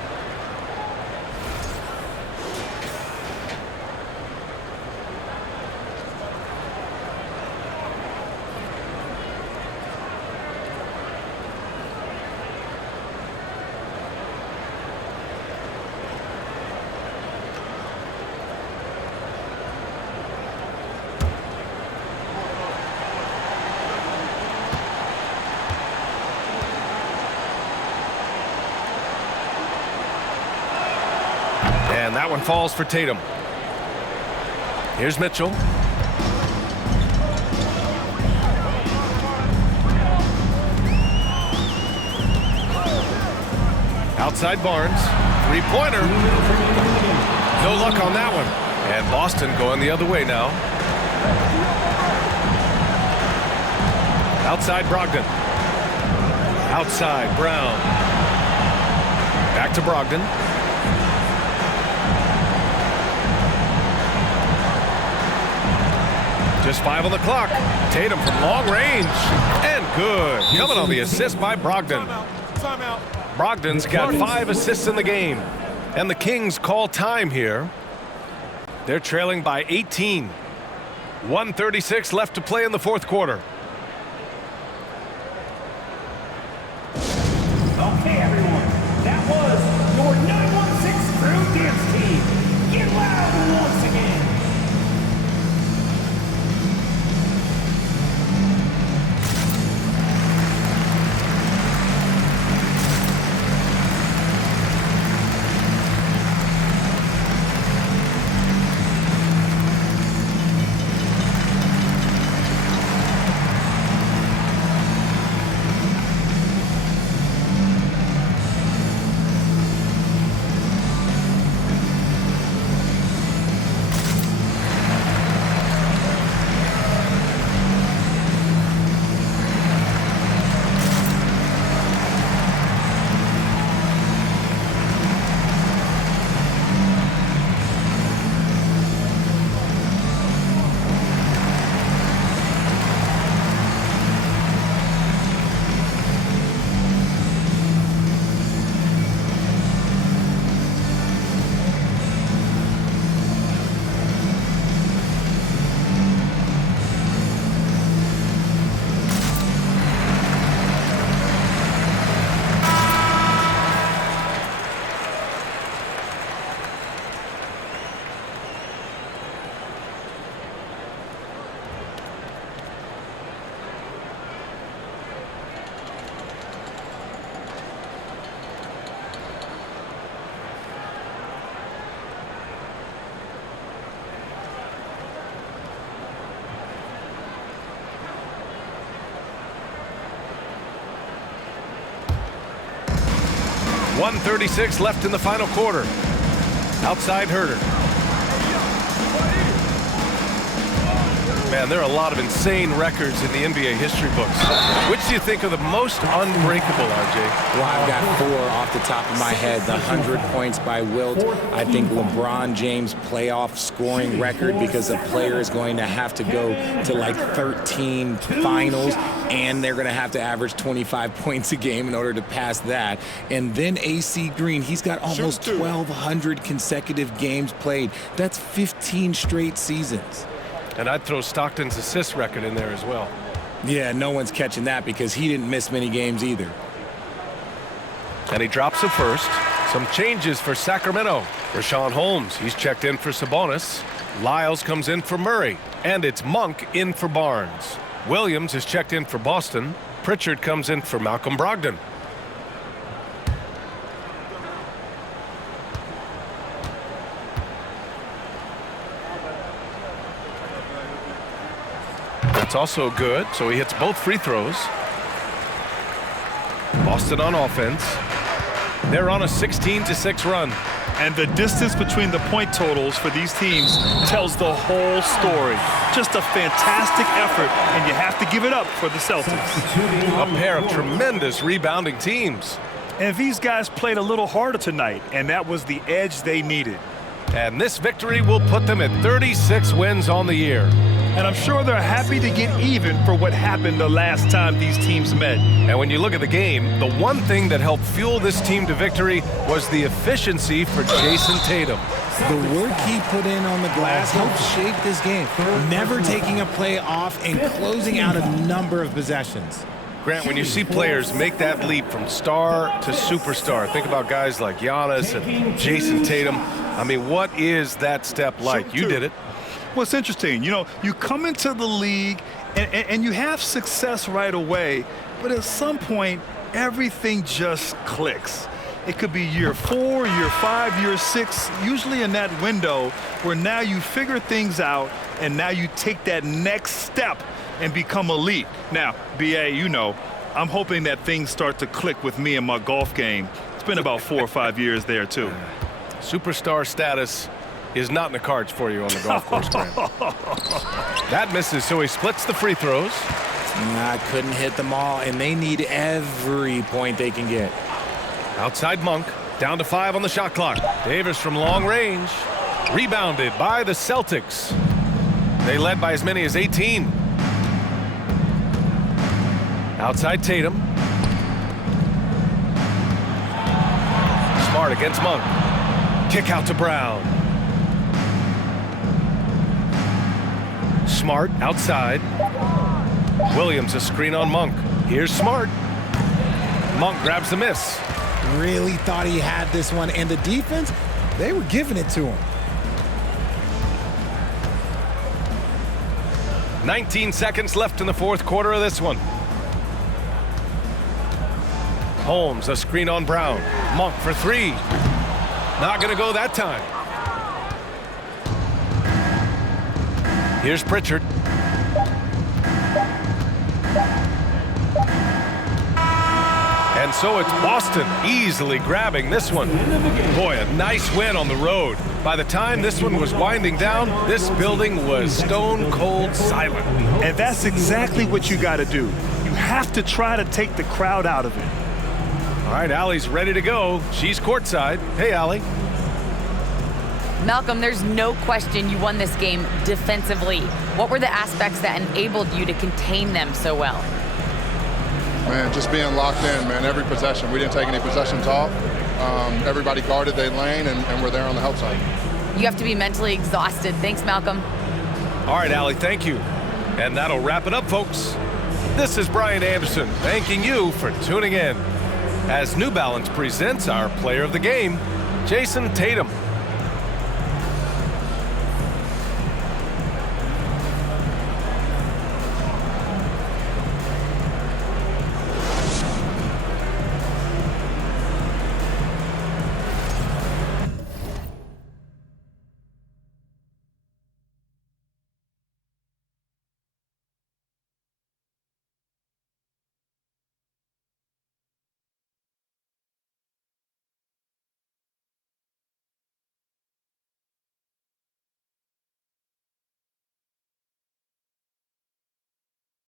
And that one falls for Tatum. Here's Mitchell. Outside Barnes. Three-pointer. No luck on that one. And Boston going the other way now. Outside Brogdon. Outside Brown. Back to Brogdon. Just 5 on the clock. Tatum from long range. And good. Coming on the assist by Brogdon. Timeout. Brogdon's got 5 assists in the game. And the Kings call time here. They're trailing by 18. 1:36 left to play in the fourth quarter. Okay, everyone. That was your 916 Crew Dance Team. Get loud once again. 1:36 left in the final quarter. Outside Herter. Man, there are a lot of insane records in the NBA history books. Which do you think are the most unbreakable, RJ? Well, I've got 4 off the top of my head. The 100 points by Wilt. I think LeBron James' playoff scoring record, because a player is going to have to go to like 13 finals, and they're going to have to average 25 points a game in order to pass that. And then AC Green, he's got almost 1,200 consecutive games played. That's 15 straight seasons. And I'd throw Stockton's assist record in there as well. Yeah, no one's catching that because he didn't miss many games either. And he drops a first. Some changes for Sacramento. Rashawn Holmes, he's checked in for Sabonis. Lyles comes in for Murray. And it's Monk in for Barnes. Williams is checked in for Boston. Pritchard comes in for Malcolm Brogdon. That's also good, so he hits both free throws. Boston on offense. They're on a 16-6 run. And the distance between the point totals for these teams tells the whole story. Just a fantastic effort, and you have to give it up for the Celtics. A pair of tremendous rebounding teams. And these guys played a little harder tonight, and that was the edge they needed. And this victory will put them at 36 wins on the year. And I'm sure they're happy to get even for what happened the last time these teams met. And when you look at the game, the one thing that helped fuel this team to victory was the efficiency for Jason Tatum. The work he put in on the glass helped shape this game, never taking a play off and closing out a number of possessions. Grant, when you see players make that leap from star to superstar, think about guys like Giannis and Jason Tatum. I mean, what is that step like? You did it. Well, it's interesting. You know, you come into the league and you have success right away, but at some point, everything just clicks. It could be year 4, year 5, year 6, usually in that window where now you figure things out and now you take that next step and become elite. Now, BA, you know, I'm hoping that things start to click with me in my golf game. It's been about 4 or 5 years there, too. Superstar status is not in the cards for you on the golf course, Grant. That misses, so he splits the free throws. I couldn't hit them all, and they need every point they can get. Outside Monk, down to 5 on the shot clock. Davis from long range, rebounded by the Celtics. They led by as many as 18. Outside Tatum. Smart against Monk. Kick out to Brown. Smart outside. Williams a screen on Monk. Here's Smart. Monk grabs the miss. Really thought he had this one, and the defense, they were giving it to him. 19 seconds left in the fourth quarter of this one. Holmes a screen on Brown. Monk for 3. Not going to go that time. Here's Pritchard. And so it's Boston easily grabbing this one. Boy, a nice win on the road. By the time this one was winding down, this building was stone cold silent. And that's exactly what you got to do. You have to try to take the crowd out of it. All right, Allie's ready to go. She's courtside. Hey, Allie. Malcolm, there's no question you won this game defensively. What were the aspects that enabled you to contain them so well? Man, just being locked in, man, every possession. We didn't take any possessions off. Everybody guarded their lane, and we're there on the help side. You have to be mentally exhausted. Thanks, Malcolm. All right, Allie, thank you. And that'll wrap it up, folks. This is Brian Anderson thanking you for tuning in as New Balance presents our player of the game, Jason Tatum.